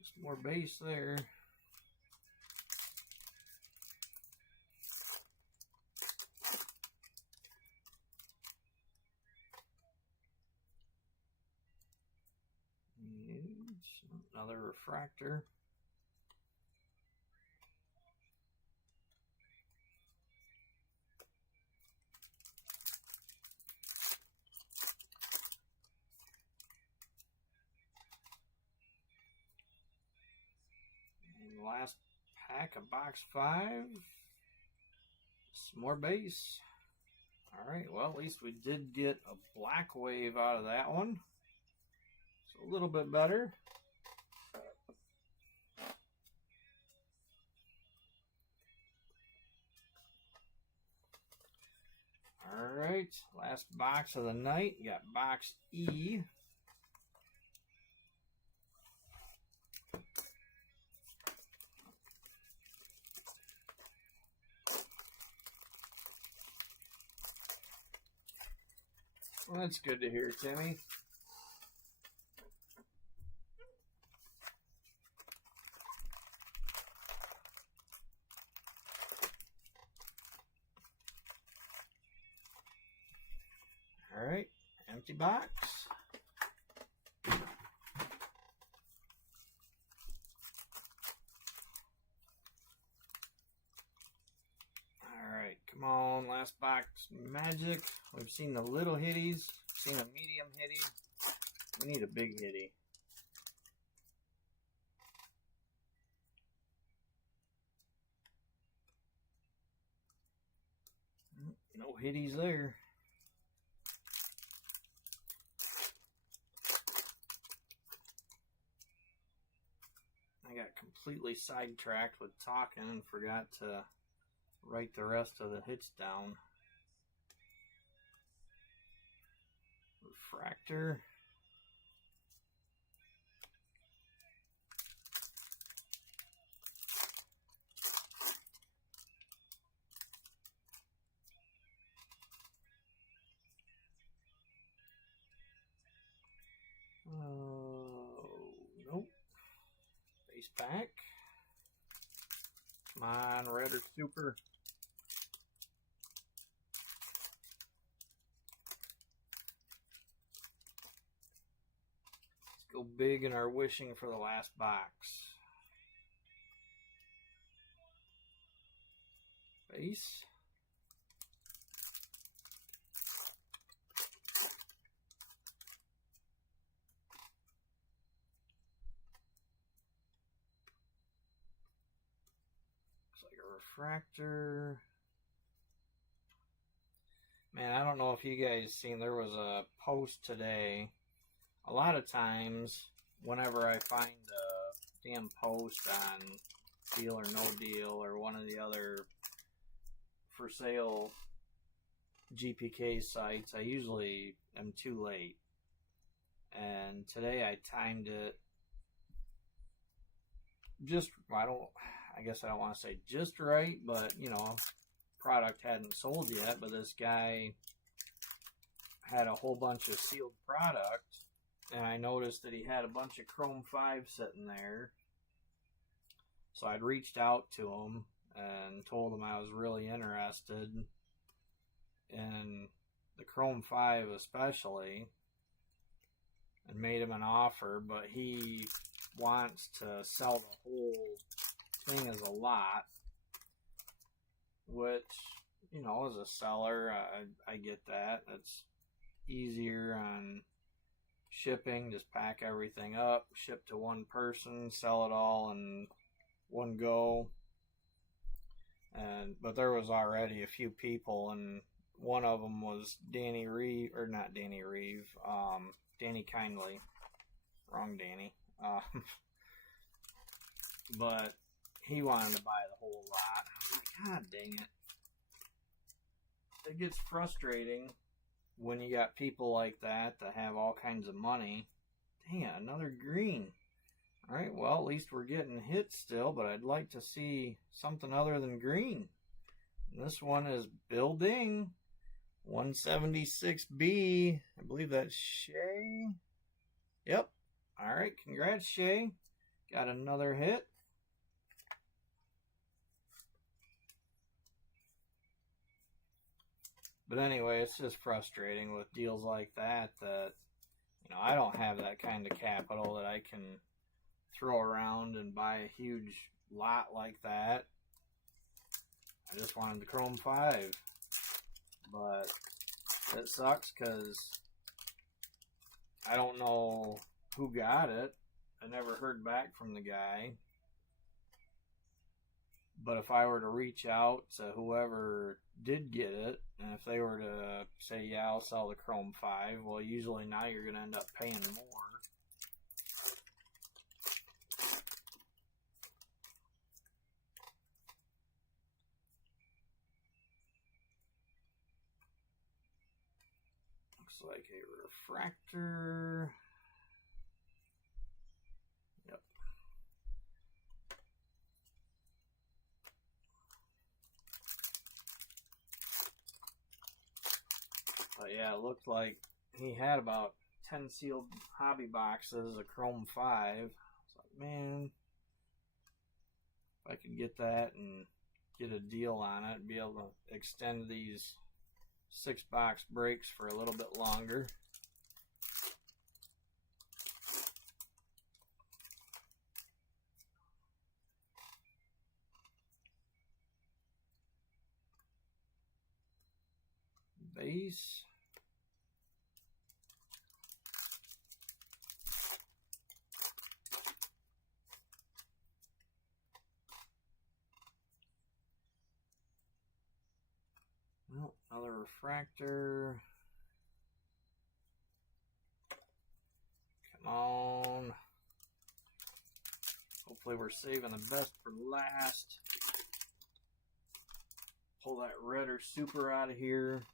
Just more base there. Another refractor. pack of box 5. Some more base. Alright, well, at least we did get a black wave out of that one. So a little bit better. Alright, last box of the night. You got box E. Well, that's good to hear, Timmy. All right, empty box. All right, come on, last box magic. We've seen the little hitties, seen a medium hitty. We need a big hitty. No hitties there. I got completely sidetracked with talking and forgot to write the rest of the hits down. Refractor. Nope. Base pack. Come on, red or super. Let's go big in our wishing for the last box. Base. Refractor. Man, I don't know if you guys seen, there was a post today. A lot of times, whenever I find a damn post on Deal or No Deal or one of the other for sale GPK sites, I usually am too late. And today I timed it just, I guess I don't want to say just right, but, you know, product hadn't sold yet, but this guy had a whole bunch of sealed product, and I noticed that he had a bunch of Chrome 5 sitting there. So I'd reached out to him and told him I was really interested in the Chrome 5 especially, and made him an offer, but he wants to sell the whole thing as a lot, which, you know, as a seller, I get that. It's easier on shipping, just pack everything up, ship to one person, sell it all in one go. But there was already a few people, and one of them was Danny Kindly. Wrong Danny. But he wanted to buy the whole lot. I was like, God dang it. It gets frustrating when you got people like that have all kinds of money. Dang it, another green. Alright, well, at least we're getting hits still, but I'd like to see something other than green. And this one is building 176B. I believe that's Shay. Yep. Alright, congrats, Shay. Got another hit. But anyway, it's just frustrating with deals like that, you know, I don't have that kind of capital that I can throw around and buy a huge lot like that. I just wanted the Chrome 5. But it sucks because I don't know who got it. I never heard back from the guy. But if I were to reach out to whoever did get it, and if they were to say, yeah, I'll sell the Chrome 5, well, usually now you're going to end up paying more. Looks like a refractor. Yep. But yeah, it looked like he had about 10 sealed hobby boxes of Chrome 5. I was like, man, if I could get that and get a deal on it, be able to extend these 6-box breaks for a little bit longer. Base. Well, another refractor. Come on. Hopefully we're saving the best for last. Pull that red or super out of here.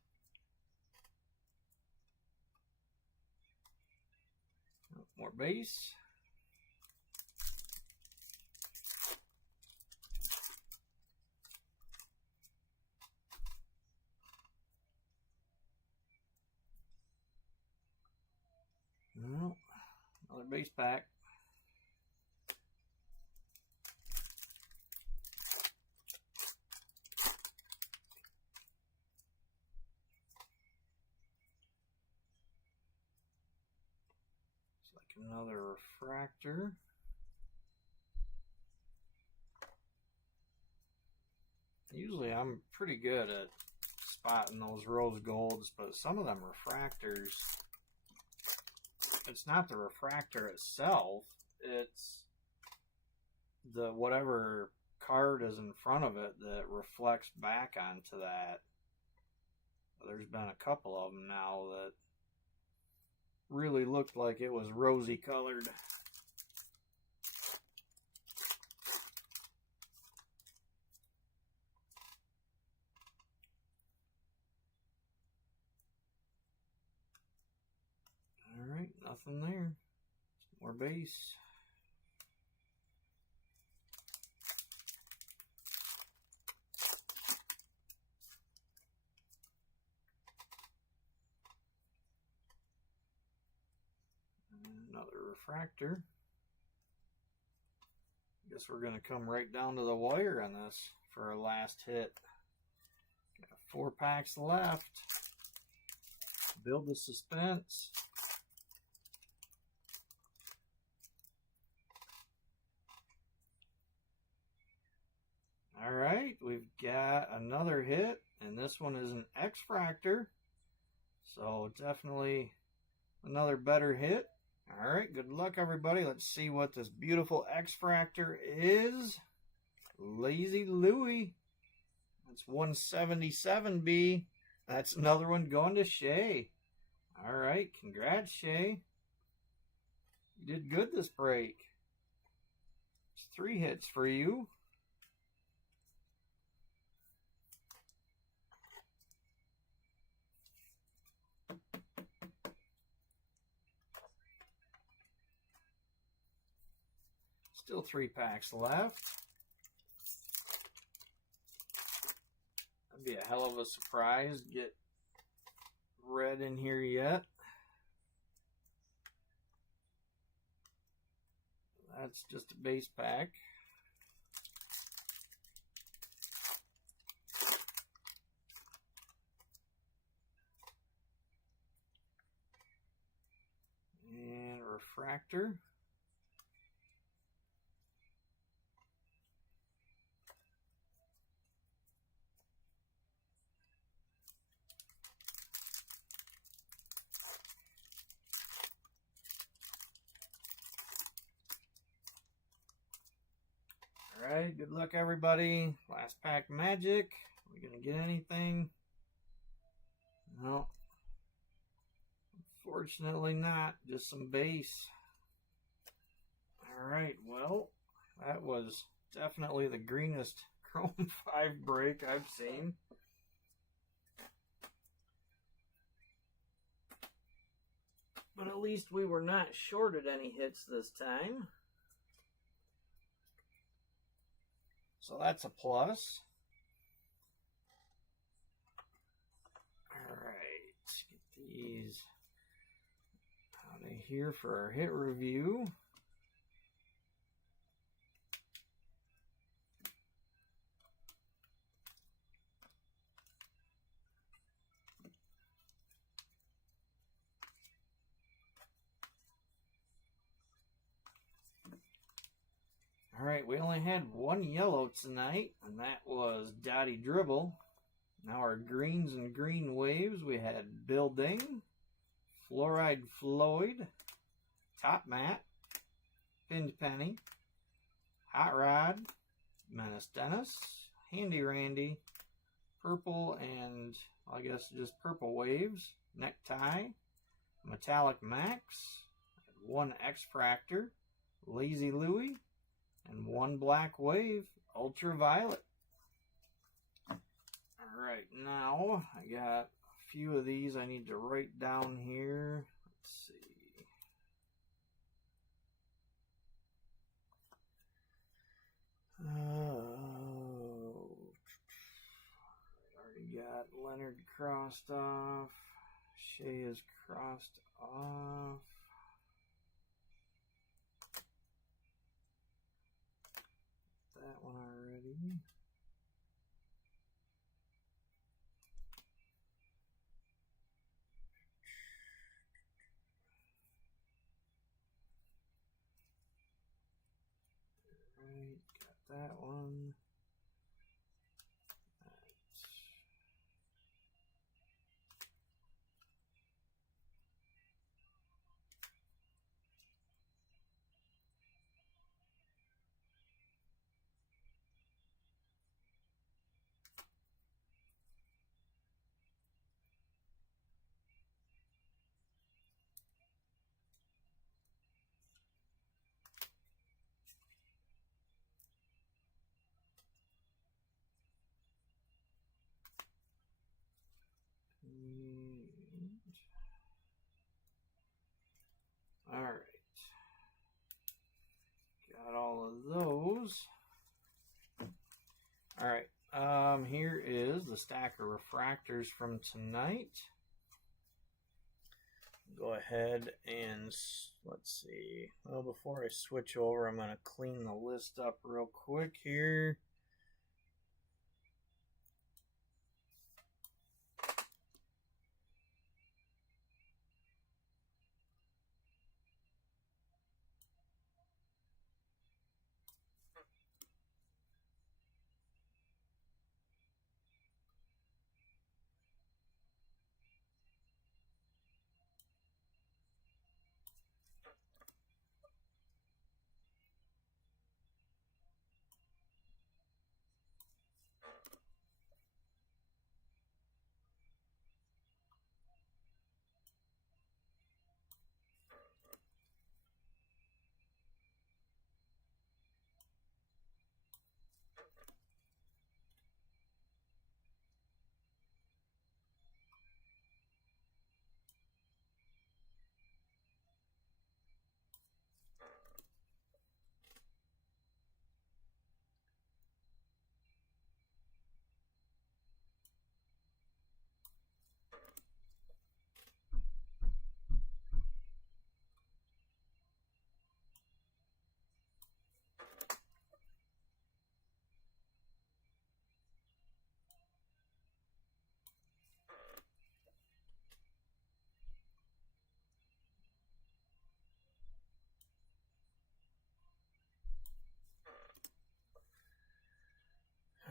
More base. Well, another base pack. It's like another refractor. Usually I'm pretty good at spotting those rose golds, but some of them refractors, it's not the refractor itself, it's the whatever card is in front of it that reflects back onto that. There's been a couple of them now that really looked like it was rosy colored. Alright, nothing there. More base. Another refractor. Guess we're going to come right down to the wire on this for our last hit. Got 4 packs left. Build the suspense. Alright, we've got another hit, and this one is an X-Fractor. So definitely another better hit. Alright, good luck everybody. Let's see what this beautiful X-Fractor is. Lazy Louie. That's 177B. That's another one going to Shay. Alright, congrats Shay. You did good this break. It's 3 hits for you. Still 3 packs left. That'd be a hell of a surprise to get red in here yet. That's just a base pack. And a refractor. Alright, Alright, good luck everybody. Last pack magic. Are we gonna get anything? No. Unfortunately not. Just some base. Alright, well, that was definitely the greenest Chrome 5 break I've seen. But at least we were not shorted any hits this time. So that's a plus. Alright, let's get these out of here for our hit review. Alright, we only had one yellow tonight, and that was Dottie Dribble. Now our greens and green waves, we had Building, Fluoride Floyd, Top Mat, Pinned Penny, Hot Rod, Menace Dennis, Handy Randy, Purple and I guess just Purple Waves, Necktie, Metallic Max, one X-Fractor, Lazy Louie, and one black wave, Ultraviolet. Alright, now I got a few of these I need to write down here. Let's see. Already got Leonard crossed off. Shea is crossed off. That one already. Right, got that one. Alright. Got all of those. Alright. Here is the stack of refractors from tonight. Go ahead and let's see. Well, before I switch over, I'm going to clean the list up real quick here.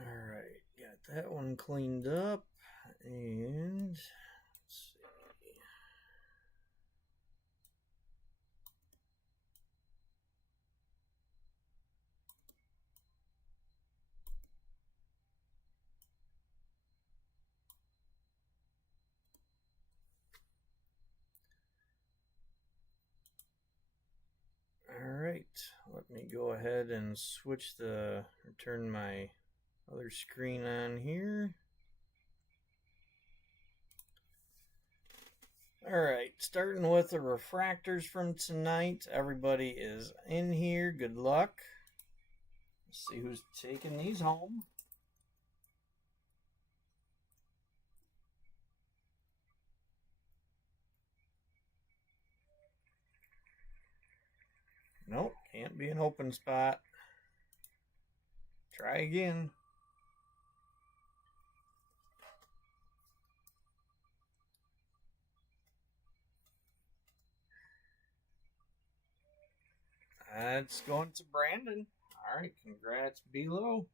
Alright, got that one cleaned up, and let's see. Let me go ahead and turn my other screen on here. Alright, starting with the refractors from tonight. Everybody is in here. Good luck. Let's see who's taking these home. Nope, can't be an open spot. Try again. That's going to Brandon. Alright, congrats, Below.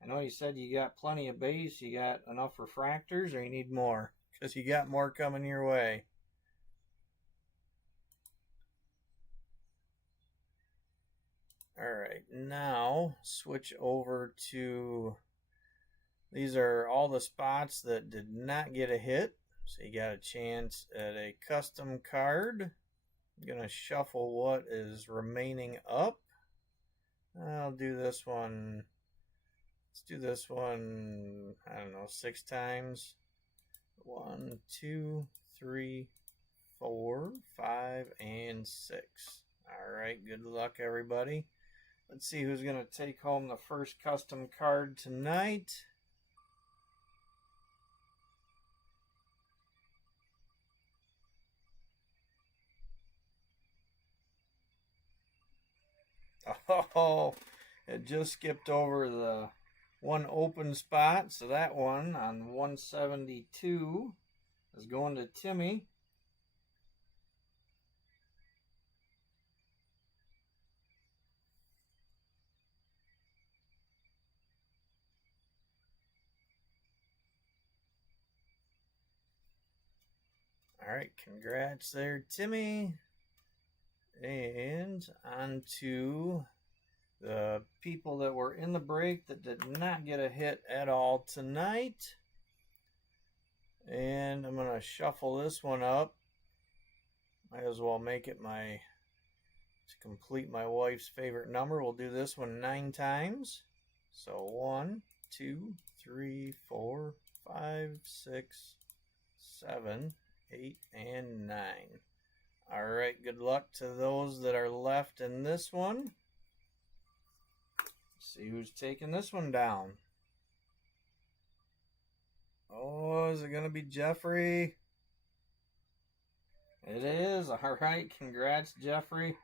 I know you said you got plenty of base. You got enough refractors, or you need more? Because you got more coming your way. Alright, now switch over to... These are all the spots that did not get a hit. So you got a chance at a custom card. I'm going to shuffle what is remaining up. I'll do this one. Let's do this one, I don't know, 6 times. 1, 2, 3, 4, 5, and 6. Alright, good luck, everybody. Let's see who's going to take home the first custom card tonight. Oh, it just skipped over the one open spot. So that one on 172 is going to Timmy. All right, congrats there, Timmy. And on to the people that were in the break that did not get a hit at all tonight. And I'm going to shuffle this one up. Might as well make it to complete my wife's favorite number. We'll do this one 9 times. So 1, 2, 3, 4, 5, 6, 7, 8, and 9. All right, good luck to those that are left in this one. See who's taking this one down. Oh, is it going to be Jeffrey? It is. All right, congrats, Jeffrey.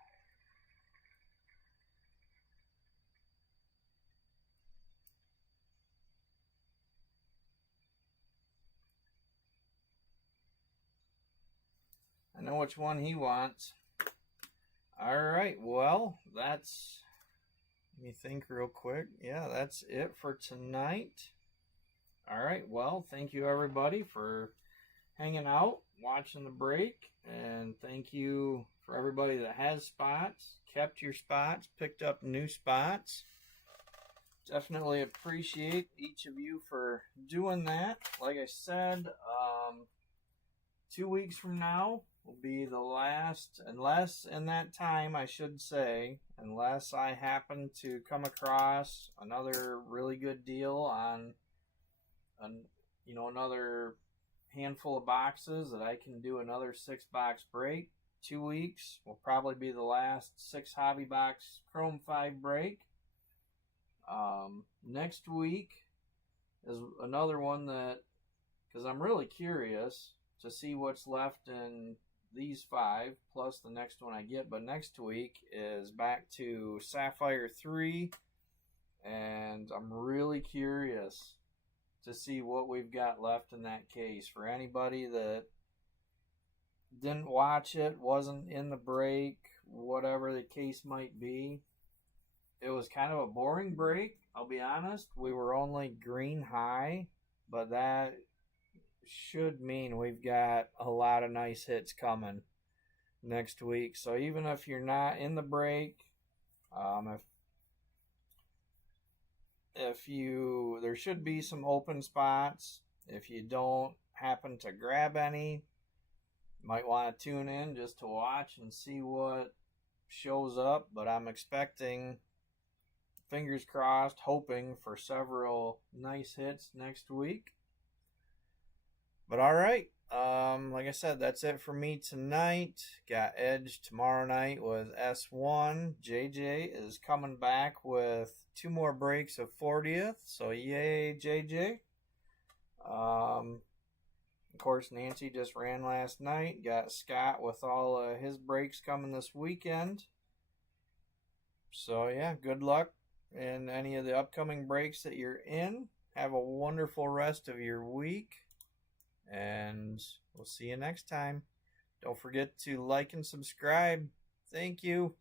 I know which one he wants. All right, well, that's... Let me think real quick. Yeah, that's it for tonight. All right, well, thank you, everybody, for hanging out, watching the break. And thank you for everybody that has spots, kept your spots, picked up new spots. Definitely appreciate each of you for doing that. Like I said, 2 weeks from now will be the last, unless in that time, I should say, unless I happen to come across another really good deal on another handful of boxes that I can do another 6-box break. 2 weeks will probably be the last 6 hobby box Chrome 5 break. Next week is another one that, because I'm really curious to see what's left in these 5 plus the next one I get. But next week is back to Sapphire 3, and I'm really curious to see what we've got left in that case. For anybody that didn't watch it, wasn't in the break, whatever the case might be, it was kind of a boring break, I'll be honest. We were only green high, but that should mean we've got a lot of nice hits coming next week. So even if you're not in the break, there should be some open spots. If you don't happen to grab any, you might want to tune in just to watch and see what shows up, but I'm expecting, fingers crossed, hoping for several nice hits next week. But all right, like I said, that's it for me tonight. Got Edge tomorrow night with S1. JJ is coming back with 2 more breaks of 40th, so yay, JJ. Of course, Nancy just ran last night. Got Scott with all his breaks coming this weekend. So yeah, good luck in any of the upcoming breaks that you're in. Have a wonderful rest of your week, and we'll see you next time. Don't forget to like and subscribe. Thank you.